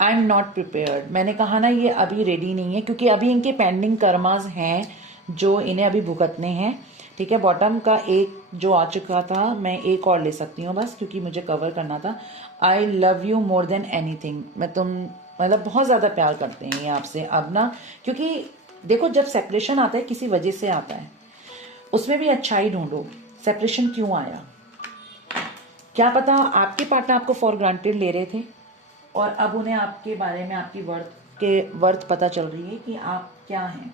आई एम नॉट प्रिपेयर्ड, मैंने कहा ना ये अभी रेडी नहीं है, क्योंकि अभी इनके पेंडिंग कर्मास हैं जो इन्हें अभी भुगतने हैं, ठीक है। बॉटम का एक जो आ चुका था, मैं एक और ले सकती हूँ बस, क्योंकि मुझे कवर करना था। I love you more than anything, मैं मतलब बहुत ज़्यादा प्यार करते हैं ये आपसे अब ना, क्योंकि देखो जब सेपरेशन आता है किसी वजह से आता है, उसमें भी अच्छाई ढूंढो। सेपरेशन क्यों आया, क्या पता आपके पार्टनर आपको फॉर ग्रांटेड ले रहे थे और अब उन्हें आपके बारे में आपकी वर्थ पता चल रही है कि आप क्या हैं।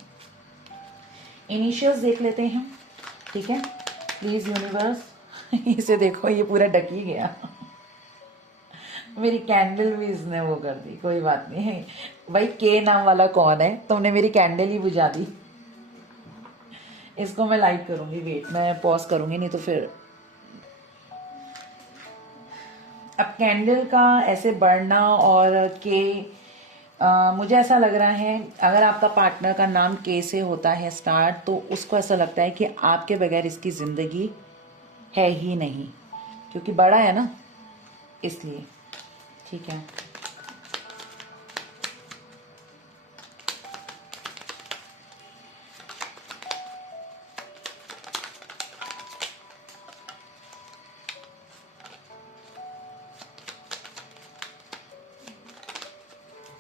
इनिशियल्स देख लेते हैं, ठीक है, प्लीज यूनिवर्स। इसे देखो ये पूरा ढक ही गया। मेरी कैंडल भी इसने वो कर दी, कोई बात नहीं भाई, के नाम वाला कौन है, तुमने मेरी कैंडल ही बुझा दी। इसको मैं लाइट करूंगी, वेट मैं पॉज करूंगी नहीं तो फिर। अब कैंडल का ऐसे बढ़ना और के मुझे ऐसा लग रहा है अगर आपका पार्टनर का नाम के से होता है स्टार्ट, तो उसको ऐसा लगता है कि आपके बगैर इसकी जिंदगी है ही नहीं, क्योंकि बड़ा है ना इसलिए। ठीक है,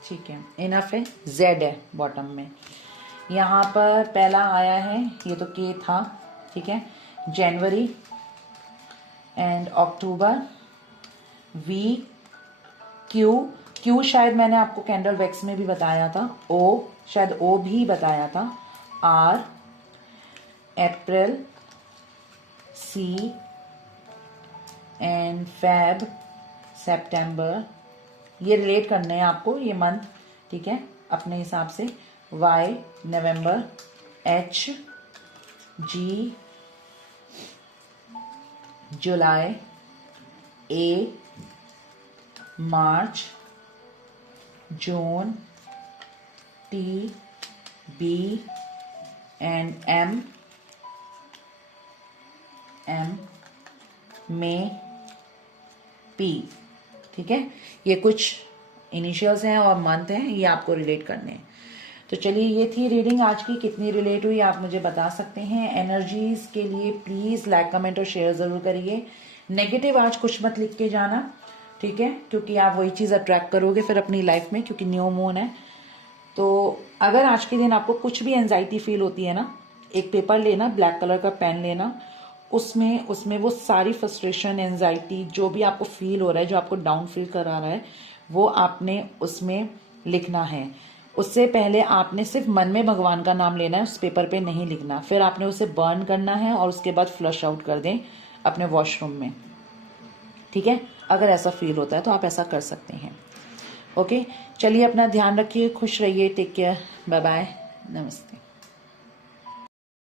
ठीक है, इनफ है। जेड है बॉटम में, यहाँ पर पहला आया है, ये तो के था, ठीक है, जनवरी एंड अक्टूबर, वी, क्यू शायद मैंने आपको कैंडल वैक्स में भी बताया था, ओ शायद ओ भी बताया था, R, April, C and Feb, सितंबर, ये रिलेट करने हैं आपको ये मंथ, ठीक है, अपने हिसाब से। Y, November, H, G, July, A, March, June, T, B and M, May, P, ठीक है। ये कुछ इनिशियल्स हैं और मंथ हैं, ये आपको रिलेट करने हैं। तो चलिए ये थी रीडिंग आज की, कितनी रिलेट हुई आप मुझे बता सकते हैं। एनर्जीज के लिए प्लीज लाइक कमेंट और शेयर जरूर करिए। नेगेटिव आज कुछ मत लिख के जाना, ठीक है, क्योंकि आप वही चीज अट्रैक्ट करोगे फिर अपनी लाइफ में, क्योंकि न्यू मून है। तो अगर आज के दिन आपको कुछ भी एंजाइटी फील होती है ना, एक पेपर लेना, ब्लैक कलर का पेन लेना, उसमें वो सारी फ्रस्ट्रेशन, एंजाइटी जो भी आपको फील हो रहा है, जो आपको डाउन फील करा रहा है, वो आपने उसमें लिखना है। उससे पहले आपने सिर्फ मन में भगवान का नाम लेना है, उस पेपर पे नहीं लिखना। फिर आपने उसे बर्न करना है और उसके बाद फ्लश आउट कर दें अपने वॉशरूम में, ठीक है। अगर ऐसा फील होता है तो आप ऐसा कर सकते हैं। ओके, चलिए अपना ध्यान रखिए, खुश रहिए, टेक केयर, बाय बाय, नमस्ते।